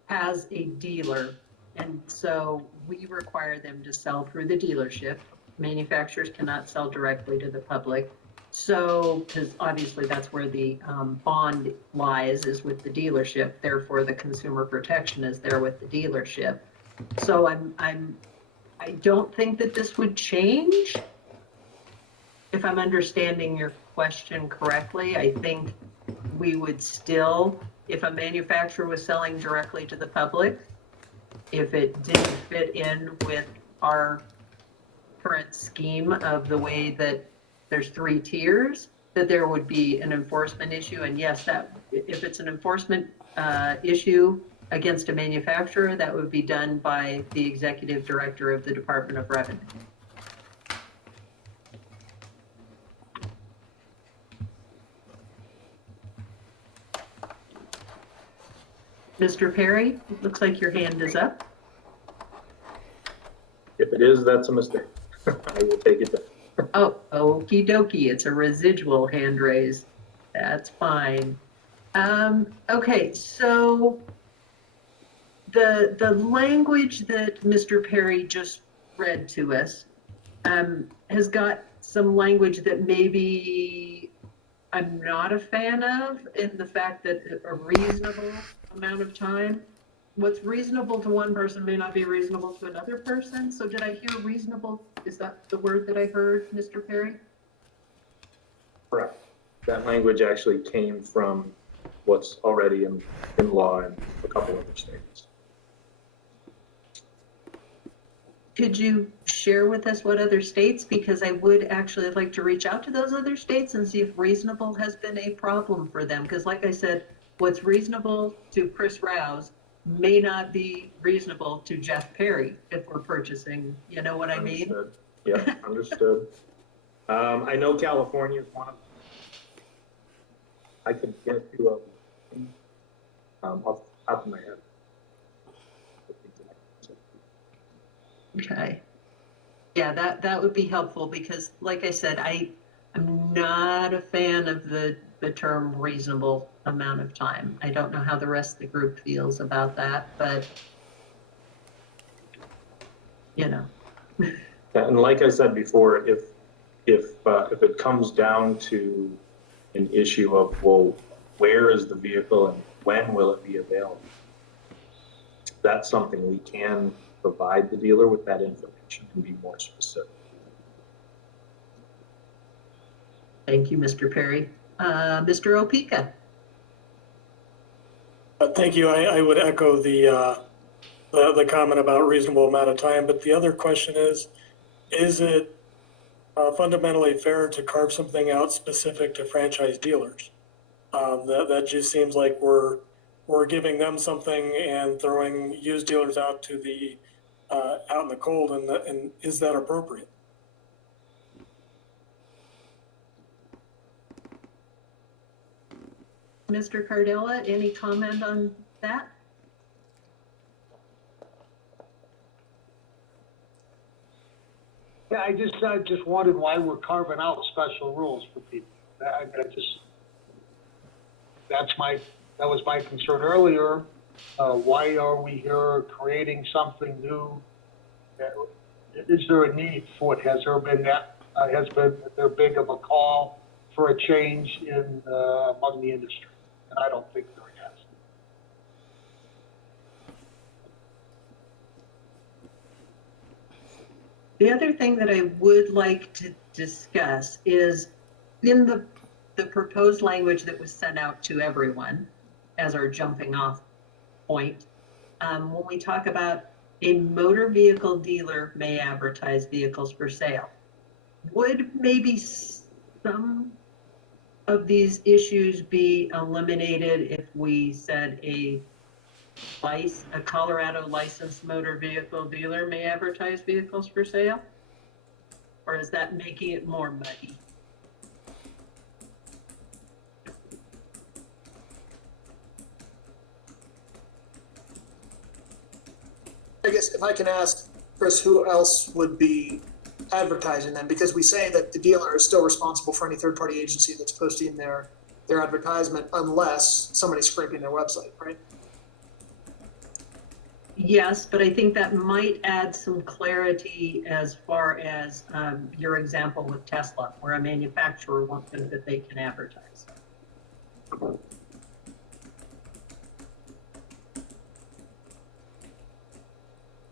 has a dealer, and so we require them to sell through the dealership. Manufacturers cannot sell directly to the public. So, because obviously that's where the bond lies, is with the dealership. Therefore, the consumer protection is there with the dealership. So I don't think that this would change. If I'm understanding your question correctly, I think we would still, if a manufacturer was selling directly to the public, if it didn't fit in with our current scheme of the way that there's 3 tiers, that there would be an enforcement issue. And yes, that if it's an enforcement issue against a manufacturer, that would be done by the executive director of the Department of Revenue. Mr. Perry, it looks like your hand is up. If it is, that's a mistake. I will take it down. Oh, okie dokie, it's a residual hand raise. That's fine. Okay, so the language that Mr. Perry just read to us has got some language that maybe I'm not a fan of, in the fact that a reasonable amount of time, what's reasonable to one person may not be reasonable to another person. So did I hear reasonable? Is that the word that I heard, Mr. Perry? Correct. That language actually came from what's already in law in a couple other states. Could you share with us what other states? Because I would actually like to reach out to those other states and see if reasonable has been a problem for them. Because like I said, what's reasonable to Chris Rouse may not be reasonable to Jeff Perry if we're purchasing, you know what I mean? Understood. Yeah, understood. I know California is one of them. I could get you off the top of my head. Okay. Yeah, that would be helpful because like I said, I'm not a fan of the term reasonable amount of time. I don't know how the rest of the group feels about that, but you know. And like I said before, if if it comes down to an issue of, well, where is the vehicle and when will it be available? That's something we can provide the dealer with that information and be more specific. Thank you, Mr. Perry. Mr. Opeka? Thank you. I would echo the comment about reasonable amount of time, but the other question is it fundamentally fair to carve something out specific to franchise dealers? That just seems like we're giving them something and throwing used dealers out to the out in the cold, and is that appropriate? Mr. Cardella, any comment on that? Yeah, I just wondered why we're carving out special rules for people. That was my concern earlier. Why are we here creating something new? Is there a need for it? Has there big of a call for a change in among the industry? And I don't think there has. The other thing that I would like to discuss is in the proposed language that was sent out to everyone as our jumping off point, when we talk about a motor vehicle dealer may advertise vehicles for sale, would maybe some of these issues be eliminated if we said a Colorado licensed motor vehicle dealer may advertise vehicles for sale? Or is that making it more muddy? I guess if I can ask, Chris, who else would be advertising them? Because we say that the dealer is still responsible for any third-party agency that's posting their advertisement unless somebody's scraping their website, right? Yes, but I think that might add some clarity as far as your example with Tesla, where a manufacturer won't think that they can advertise.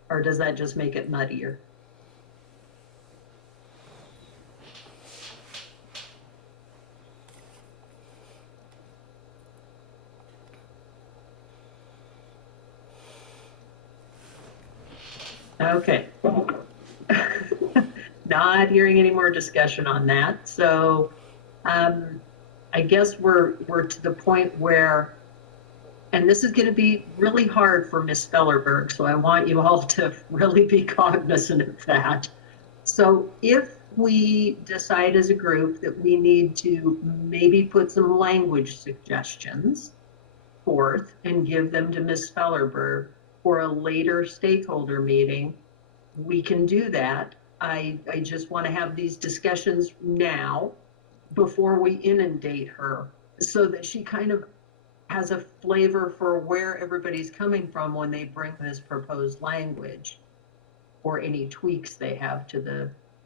Or does that just make it muddier? Okay. Not hearing any more discussion on that. So I guess we're to the point where, and this is going to be really hard for Ms. Fellerberg, so I want you all to really be cognizant of that. So if we decide as a group that we need to maybe put some language suggestions forth and give them to Ms. Fellerberg for a later stakeholder meeting, we can do that. I just want to have these discussions now before we inundate her so that she kind of has a flavor for where everybody's coming from when they bring this proposed language or any tweaks they have to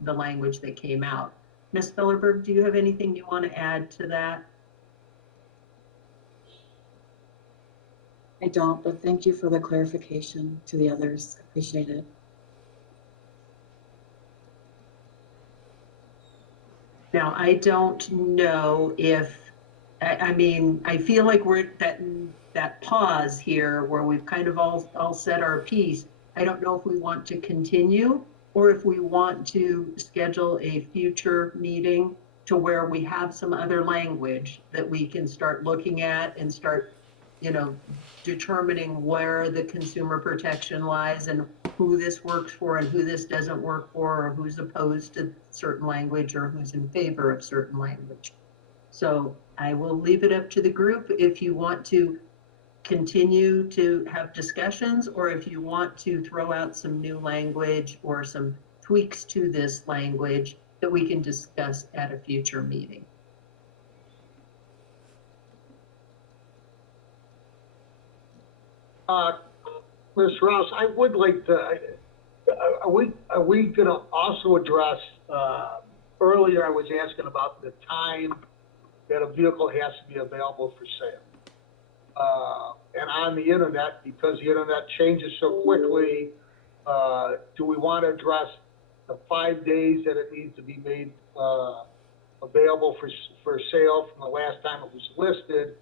the language that came out. Ms. Fellerberg, do you have anything you want to add to that? I don't, but thank you for the clarification to the others. Appreciate it. Now, I don't know if, I mean, I feel like we're at that pause here where we've kind of all said our piece. I don't know if we want to continue or if we want to schedule a future meeting to where we have some other language that we can start looking at and start, determining where the consumer protection lies and who this works for and who this doesn't work for, or who's opposed to certain language or who's in favor of certain language. So I will leave it up to the group if you want to continue to have discussions or if you want to throw out some new language or some tweaks to this language that we can discuss at a future meeting. Ms. Rouse, I would like to, are we going to also address earlier I was asking about the time that a vehicle has to be available for sale. And on the internet, because the internet changes so quickly, do we want to address the 5 days that it needs to be made available for sale from the last time it was listed?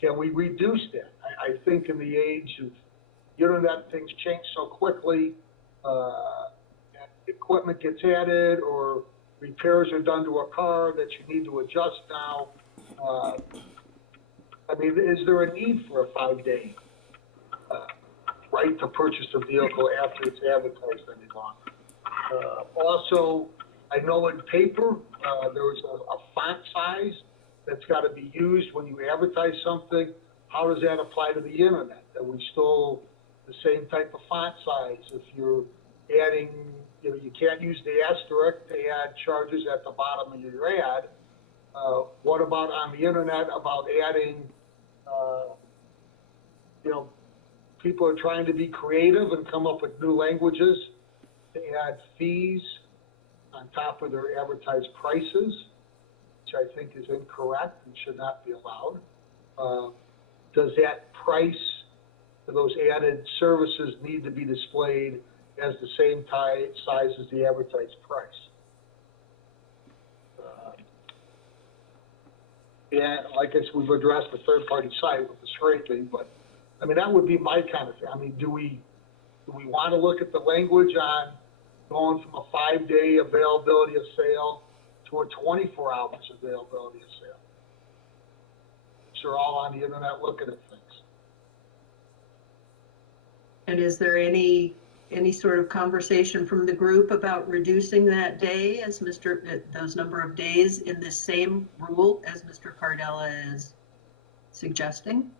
Can we reduce that? I think in the age of the internet, things change so quickly. Equipment gets added or repairs are done to a car that you need to adjust now. I mean, is there a need for a 5-day right to purchase a vehicle after it's advertised any longer? Also, I know in paper, there's a font size that's got to be used when you advertise something. How does that apply to the internet? Are we still the same type of font size? If you're adding, you can't use the asterisk to add charges at the bottom of your ad. What about on the internet about adding, people are trying to be creative and come up with new languages to add fees on top of their advertised prices, which I think is incorrect and should not be allowed. Does that price for those added services need to be displayed as the same size as the advertised price? Yeah, I guess we've addressed the third-party site with the scraping, but I mean, that would be my kind of thing. I mean, do we want to look at the language on going from a 5-day availability of sale to a 24 hours availability of sale? So we're all on the internet looking at things. And is there any sort of conversation from the group about reducing that day as those number of days in the same rule as Mr. Cardella is suggesting?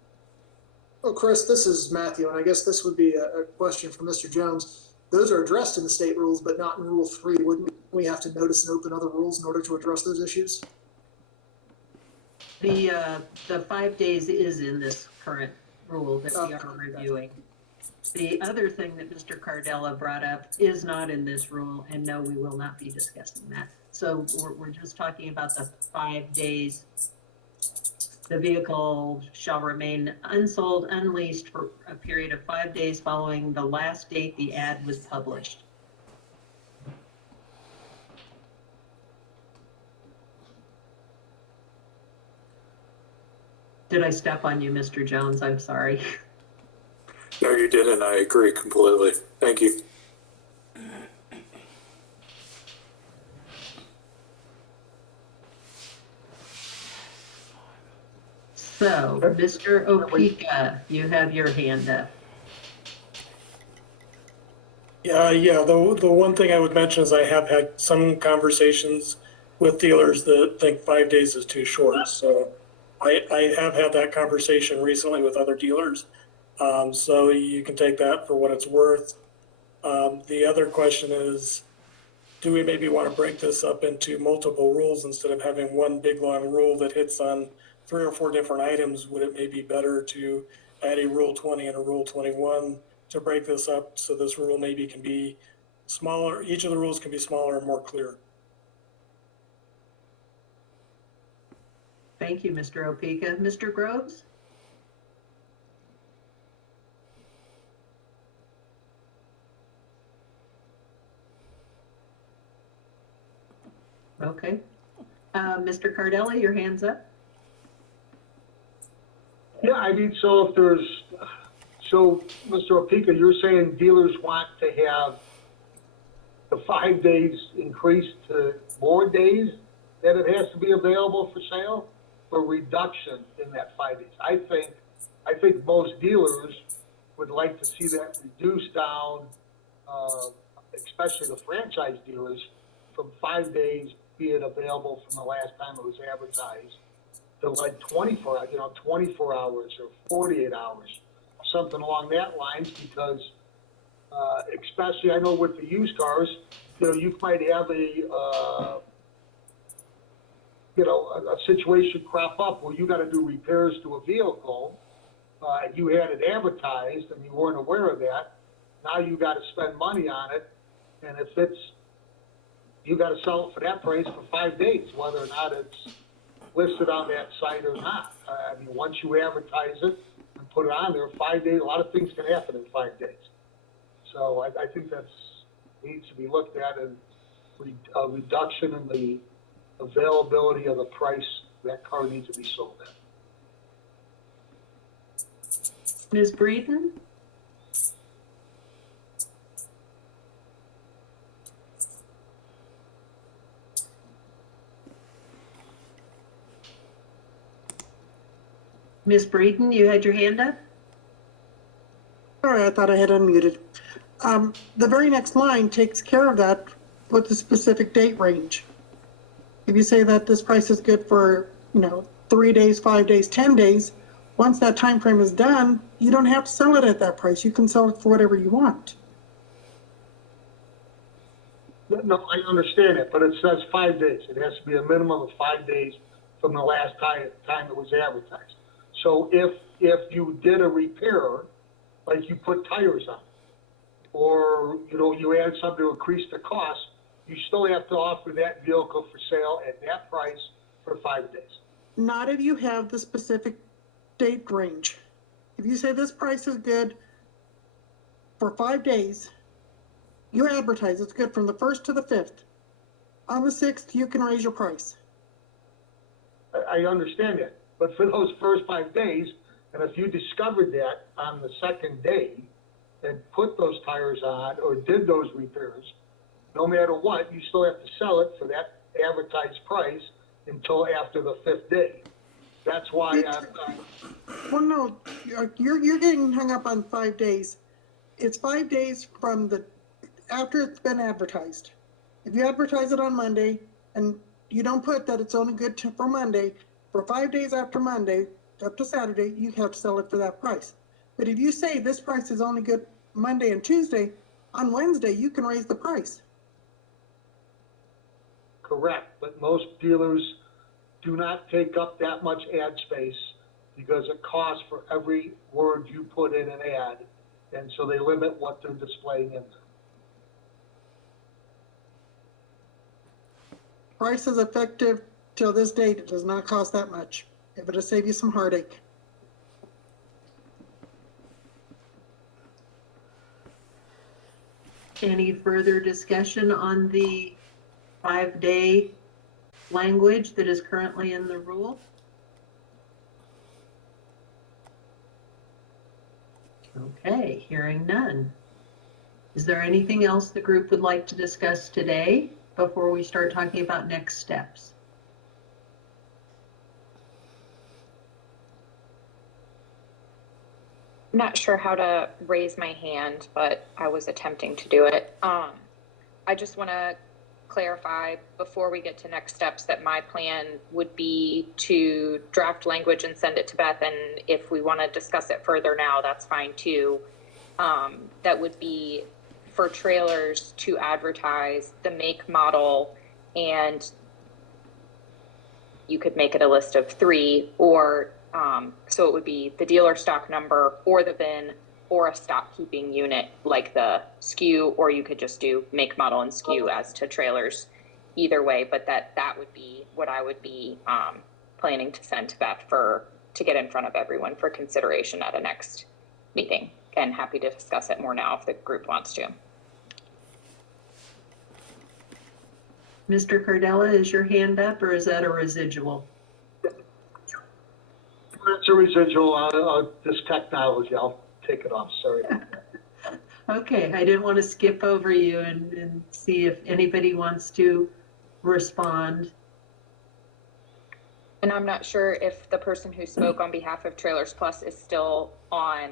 Well, Chris, this is Matthew, and I guess this would be a question for Mr. Jones. Those are addressed in the state rules, but not in Rule 3. Wouldn't we have to notice and open other rules in order to address those issues? The 5 days is in this current rule that we are reviewing. The other thing that Mr. Cardella brought up is not in this rule, and no, we will not be discussing that. So we're just talking about the 5 days. The vehicle shall remain unsold, unleased for a period of 5 days following the last date the ad was published. Did I step on you, Mr. Jones? I'm sorry. No, you didn't. I agree completely. Thank you. So, Mr. Opeka, you have your hand up. Yeah, the one thing I would mention is I have had some conversations with dealers that think 5 days is too short. So I have had that conversation recently with other dealers. So you can take that for what it's worth. The other question is, do we maybe want to break this up into multiple rules instead of having one big long rule that hits on 3 or 4 different items? Would it maybe be better to add a Rule 20 and a Rule 21 to break this up so this rule maybe can be smaller? Each of the rules can be smaller and more clear. Thank you, Mr. Opeka. Mr. Groves? Okay. Mr. Cardella, your hand's up. Yeah, I mean, so Mr. Opeka, you're saying dealers want to have the 5 days increased to more days that it has to be available for sale, or reduction in that 5 days? I think most dealers would like to see that reduced down, especially the franchise dealers, from 5 days being available from the last time it was advertised to like 24 hours or 48 hours, something along that lines, because especially I know with the used cars, you might have a situation crop up where you got to do repairs to a vehicle, and you had it advertised and you weren't aware of that. Now you got to spend money on it, and if it's you gotta sell it for that price for 5 days, whether or not it's listed on that site or not. I mean, once you advertise it and put it on there, 5 days, a lot of things can happen in 5 days. So I think needs to be looked at, and a reduction in the availability of the price that car needs to be sold at. Ms. Breeden? Ms. Breeden, you had your hand up? Sorry, I thought I had unmuted. The very next line takes care of that with a specific date range. If you say that this price is good for, 3 days, 5 days, 10 days, once that time frame is done, you don't have to sell it at that price. You can sell it for whatever you want. No, I understand it, but it says 5 days. It has to be a minimum of 5 days from the last time it was advertised. So if you did a repair, like you put tires on, or, you add something to increase the cost, you still have to offer that vehicle for sale at that price for 5 days. Not if you have the specific date range. If you say this price is good for 5 days, you advertise it's good from the 1st to the 5th. On the 6th, you can raise your price. I understand that, but for those first 5 days, and if you discovered that on the second day and put those tires on or did those repairs, no matter what, you still have to sell it for that advertised price until after the 5th day. That's why Well, no, you're getting hung up on 5 days. It's 5 days from after it's been advertised. If you advertise it on Monday and you don't put that it's only good for Monday, for 5 days after Monday, up to Saturday, you have to sell it for that price. But if you say this price is only good Monday and Tuesday, on Wednesday, you can raise the price. correct, but most dealers do not take up that much ad space because it costs for every word you put in an ad, and so they limit what they're displaying in there. Price is effective till this date. It does not cost that much. If it'll save you some heartache. Any further discussion on the 5-day language that is currently in the rule? Okay, hearing none. Is there anything else the group would like to discuss today before we start talking about next steps? I'm not sure how to raise my hand, but I was attempting to do it. I just want to clarify before we get to next steps that my plan would be to draft language and send it to Beth, and if we want to discuss it further now, that's fine too. That would be for trailers to advertise the make, model, and you could make it a list of 3, or so it would be the dealer stock number or the VIN or a stock keeping unit like the SKU, or you could just do make, model, and SKU as to trailers either way. But that would be what I would be planning to send to Beth to get in front of everyone for consideration at a next meeting. And happy to discuss it more now if the group wants to. Mr. Cardella, is your hand up or is that a residual? It's a residual, this technology, I'll take it off, sorry. Okay, I didn't want to skip over you and see if anybody wants to respond. And I'm not sure if the person who spoke on behalf of Trailers Plus is still on,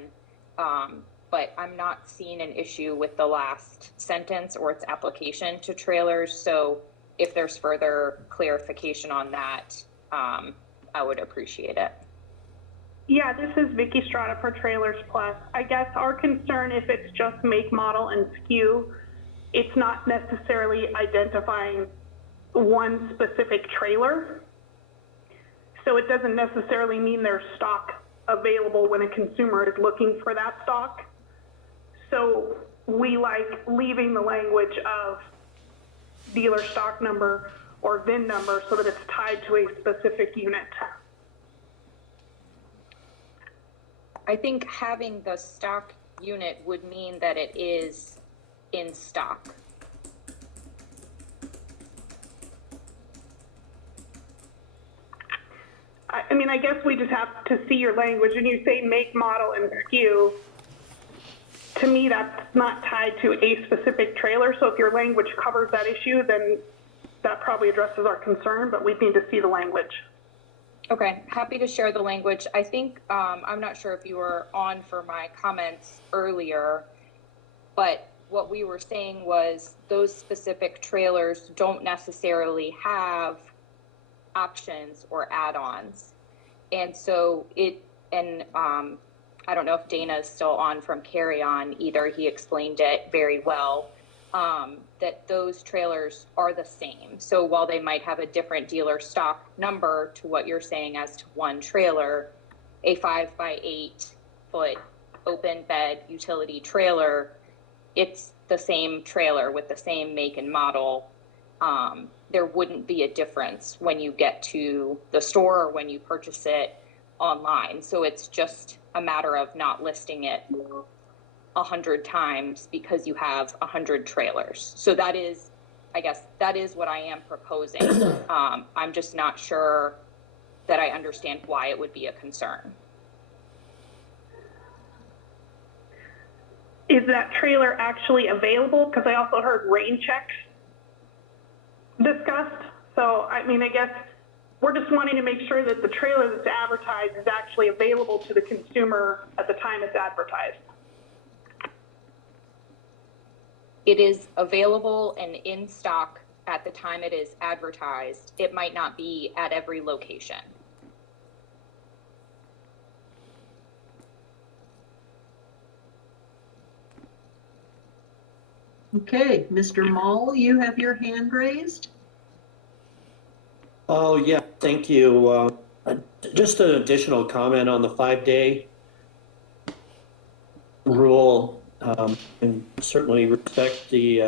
but I'm not seeing an issue with the last sentence or its application to trailers. So if there's further clarification on that, I would appreciate it. Yeah, this is Vicky Strada for Trailers Plus. I guess our concern, if it's just make, model, and SKU, it's not necessarily identifying one specific trailer. So it doesn't necessarily mean there's stock available when a consumer is looking for that stock. So we like leaving the language of dealer stock number or VIN number so that it's tied to a specific unit. I think having the stock unit would mean that it is in stock. I mean, I guess we just have to see your language. When you say make, model, and SKU, to me, that's not tied to a specific trailer. So if your language covers that issue, then that probably addresses our concern, but we need to see the language. Okay, happy to share the language. I think, I'm not sure if you were on for my comments earlier, but what we were saying was those specific trailers don't necessarily have options or add-ons. And so I don't know if Dana is still on from Carry On either. He explained it very well, that those trailers are the same. So while they might have a different dealer stock number to what you're saying as to one trailer, a 5x8 foot open bed utility trailer, it's the same trailer with the same make and model. There wouldn't be a difference when you get to the store or when you purchase it online. So it's just a matter of not listing it 100 times because you have 100 trailers. So that is, I guess, that is what I am proposing. I'm just not sure that I understand why it would be a concern. Is that trailer actually available? Because I also heard rain checks discussed. So, I mean, I guess we're just wanting to make sure that the trailer that's advertised is actually available to the consumer at the time it's advertised. It is available and in stock at the time it is advertised. It might not be at every location. Okay, Mr. Mall, you have your hand raised. Oh, yeah, thank you. Just an additional comment on the 5-day rule, and certainly respect the,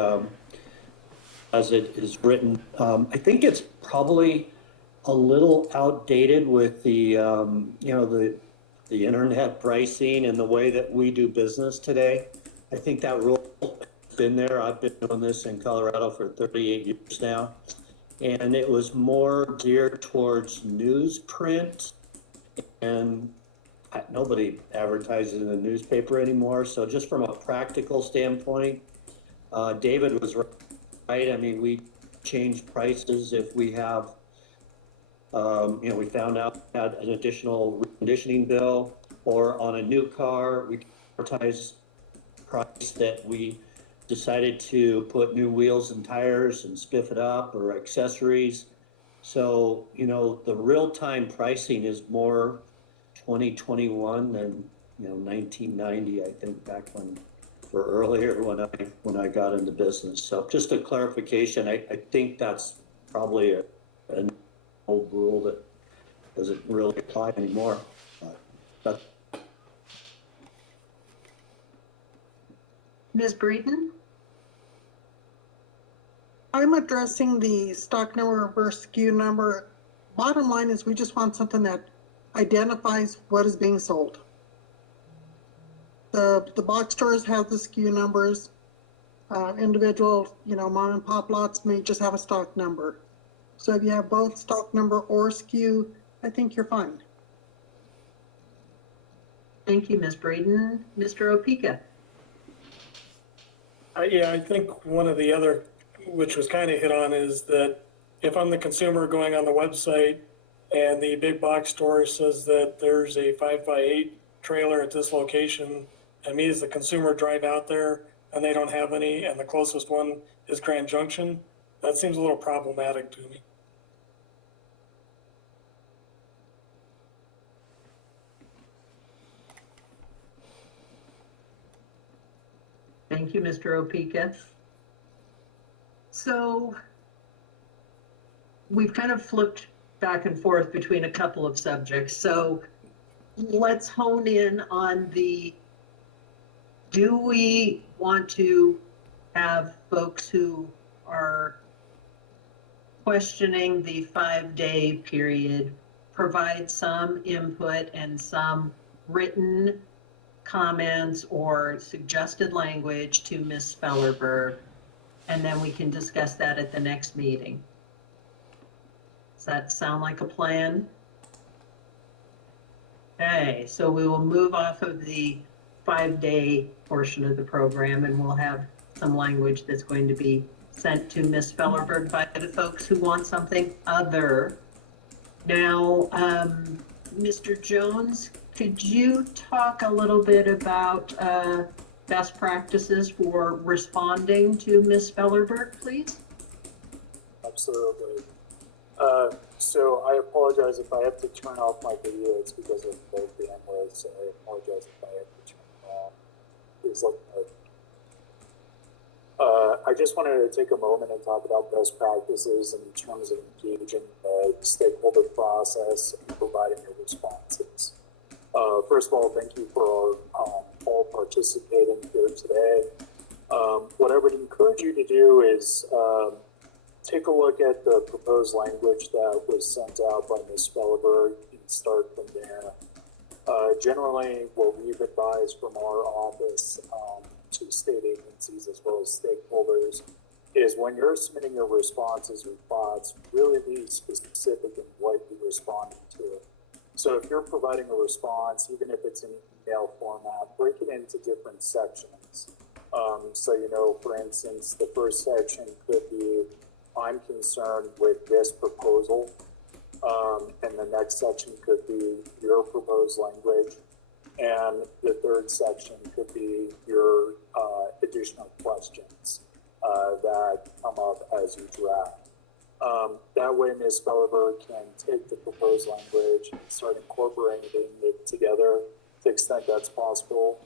as it is written. I think it's probably a little outdated with the, the internet pricing and the way that we do business today. I think that rule has been there. I've been doing this in Colorado for 38 years now. And it was more geared towards newsprint, and nobody advertises in the newspaper anymore. So just from a practical standpoint, David was right. I mean, we change prices if we have, we found out we had an additional reconditioning bill, or on a new car, we advertise price that we decided to put new wheels and tires and spiff it up, or accessories. So, the real-time pricing is more 2021 than, 1990, I think, back or earlier when I got into business. So just a clarification, I think that's probably an old rule that doesn't really apply anymore. But Ms. Breeden? I'm addressing the stock number versus SKU number. Bottom line is we just want something that identifies what is being sold. The box stores have the SKU numbers. Individual, mom and pop lots may just have a stock number. So if you have both stock number or SKU, I think you're fine. Thank you, Ms. Breeden. Mr. Opeka? Yeah, I think one of the other, which was kind of hit on, is that if I'm the consumer going on the website and the big box store says that there's a 5x8 trailer at this location, and me as the consumer drive out there and they don't have any, and the closest one is Grand Junction, that seems a little problematic to me. Thank you, Mr. Opeka. So we've kind of flipped back and forth between a couple of subjects. So let's hone in on do we want to have folks who are questioning the 5-day period, provide some input and some written comments or suggested language to Ms. Spellerberg, and then we can discuss that at the next meeting. Does that sound like a plan? Okay, so we will move off of the 5-day portion of the program, and we'll have some language that's going to be sent to Ms. Spellerberg by the folks who want something other. Now, Mr. Jones, could you talk a little bit about best practices for responding to Ms. Spellerberg, please? Absolutely. So I apologize if I have to turn off my video. It's because of low bandwidth, so I apologize if I have to turn it off. Please let me know. I just wanted to take a moment and talk about best practices in terms of engaging the stakeholder process and providing your responses. First of all, thank you for all participating here today. What I would encourage you to do is take a look at the proposed language that was sent out by Ms. Spellerberg and start from there. Generally, what we've advised from our office to state agencies as well as stakeholders is when you're submitting your responses or thoughts, really be specific in what you're responding to. So if you're providing a response, even if it's in email format, break it into different sections. So, you know, for instance, the first section could be, I'm concerned with this proposal. And the next section could be your proposed language. And the third section could be your additional questions that come up as you draft. That way, Ms. Spellerberg can take the proposed language and start incorporating it together to the extent that's possible.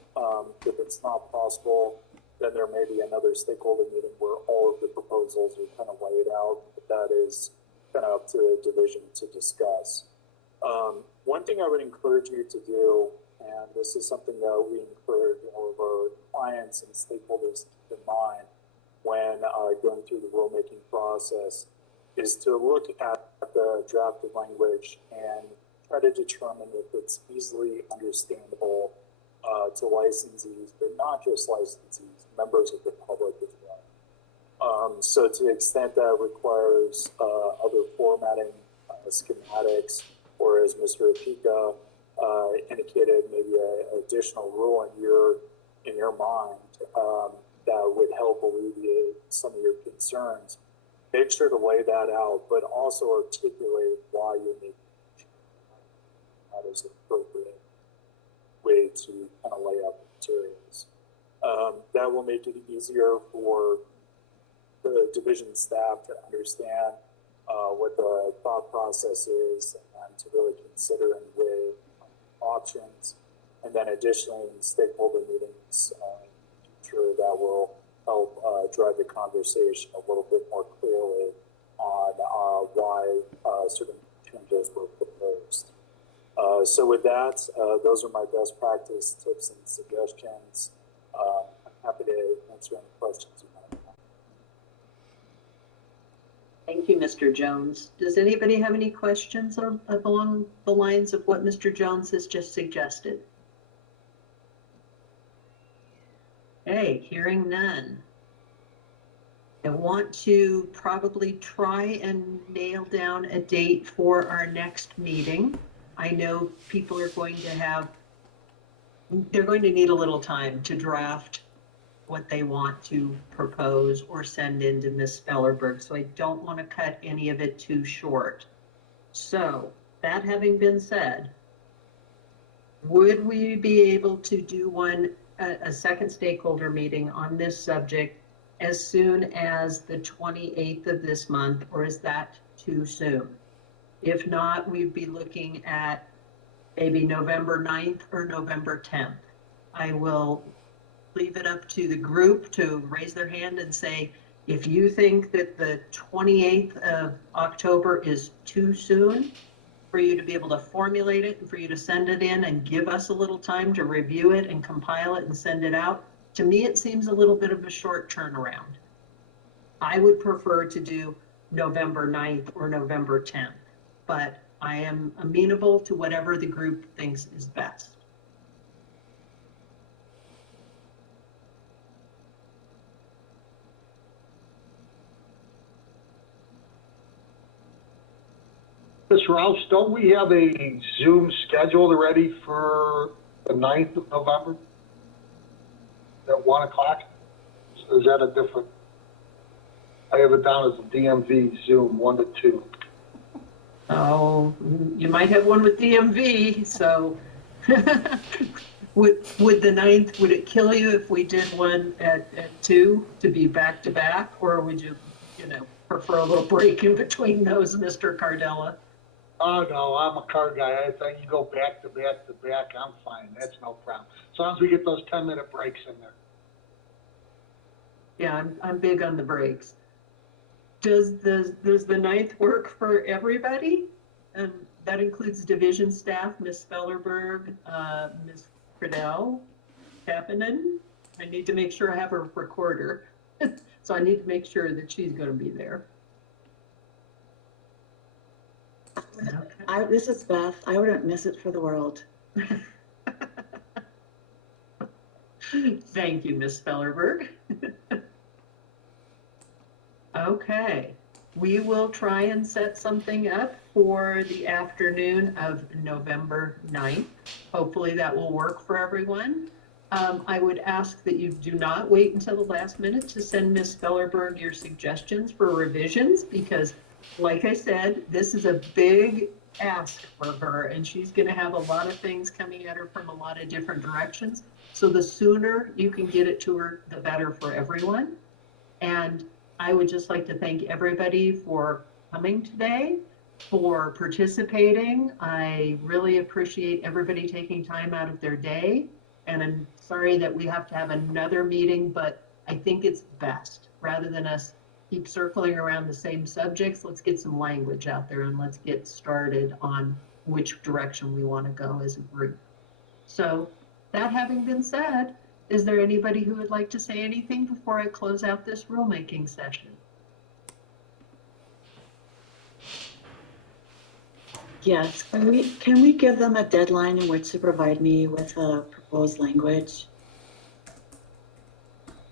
If it's not possible, then there may be another stakeholder meeting where all of the proposals are kind of laid out, but that is kind of up to the division to discuss. One thing I would encourage you to do, and this is something that we encourage all of our clients and stakeholders to keep in mind when going through the rulemaking process, is to look at the drafted language and try to determine if it's easily understandable to licensees, but not just licensees, members of the public as well. So to the extent that requires other formatting, schematics, or as Mr. Apika indicated, maybe an additional rule in your mind that would help alleviate some of your concerns. Make sure to lay that out, but also articulate why you're making that is an appropriate way to kind of lay out the materials. That will make it easier for the division staff to understand what the thought process is and to really consider and weigh options. And then additionally, in stakeholder meetings, sure that will help drive the conversation a little bit more clearly on why certain changes were proposed. So with that, those are my best practice tips and suggestions. I'm happy to answer any questions you might have. Thank you, Mr. Jones. Does anybody have any questions along the lines of what Mr. Jones has just suggested? Okay, hearing none. I want to probably try and nail down a date for our next meeting. I know people are going to they're going to need a little time to draft what they want to propose or send in to Ms. Spellerberg, so I don't want to cut any of it too short. So, that having been said, would we be able to do a second stakeholder meeting on this subject as soon as the 28th of this month, or is that too soon? If not, we'd be looking at maybe November 9th or November 10th. I will leave it up to the group to raise their hand and say, if you think that the 28th of October is too soon for you to be able to formulate it and for you to send it in and give us a little time to review it and compile it and send it out, to me, it seems a little bit of a short turnaround. I would prefer to do November 9th or November 10th. But I am amenable to whatever the group thinks is best. Ms. Rouse, don't we have a Zoom scheduled already for the 9th of November? At 1 o'clock? Or is that a different? I have it down as a DMV Zoom 1 to 2. Oh, you might have one with DMV, so would the 9th, would it kill you if we did one at 2 to be back to back? Or would you, prefer a little break in between those, Mr. Cardella? Oh, no, I'm a car guy. I think you go back to back to back. I'm fine. That's no problem. As long as we get those 10-minute breaks in there. Yeah, I'm big on the breaks. Does the 9th work for everybody? And that includes division staff, Ms. Spellerberg, Ms. Cradell, Kapanen. I need to make sure I have a recorder. So I need to make sure that she's going to be there. This is Beth. I wouldn't miss it for the world. Thank you, Ms. Spellerberg. Okay, we will try and set something up for the afternoon of November 9th. Hopefully that will work for everyone. I would ask that you do not wait until the last minute to send Ms. Spellerberg your suggestions for revisions, because like I said, this is a big ask for her, and she's going to have a lot of things coming at her from a lot of different directions. So the sooner you can get it to her, the better for everyone. And I would just like to thank everybody for coming today, for participating. I really appreciate everybody taking time out of their day. And I'm sorry that we have to have another meeting, but I think it's best, rather than us keep circling around the same subjects, let's get some language out there and let's get started on which direction we want to go as a group. So that having been said, is there anybody who would like to say anything before I close out this rulemaking session? Yes, can we give them a deadline in which to provide me with a proposed language?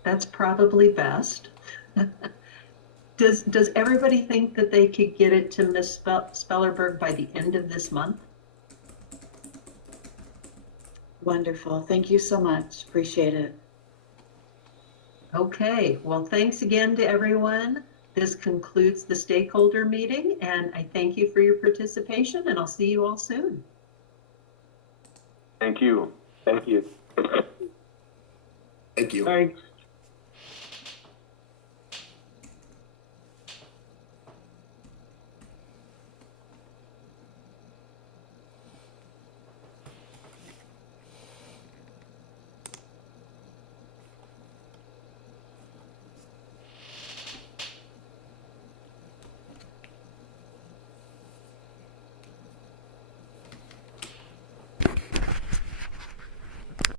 That's probably best. Does everybody think that they could get it to Ms. Spellerberg by the end of this month? Wonderful. Thank you so much. Appreciate it. Okay, well, thanks again to everyone. This concludes the stakeholder meeting, and I thank you for your participation, and I'll see you all soon. Thank you. Thank you. Thank you. Thanks.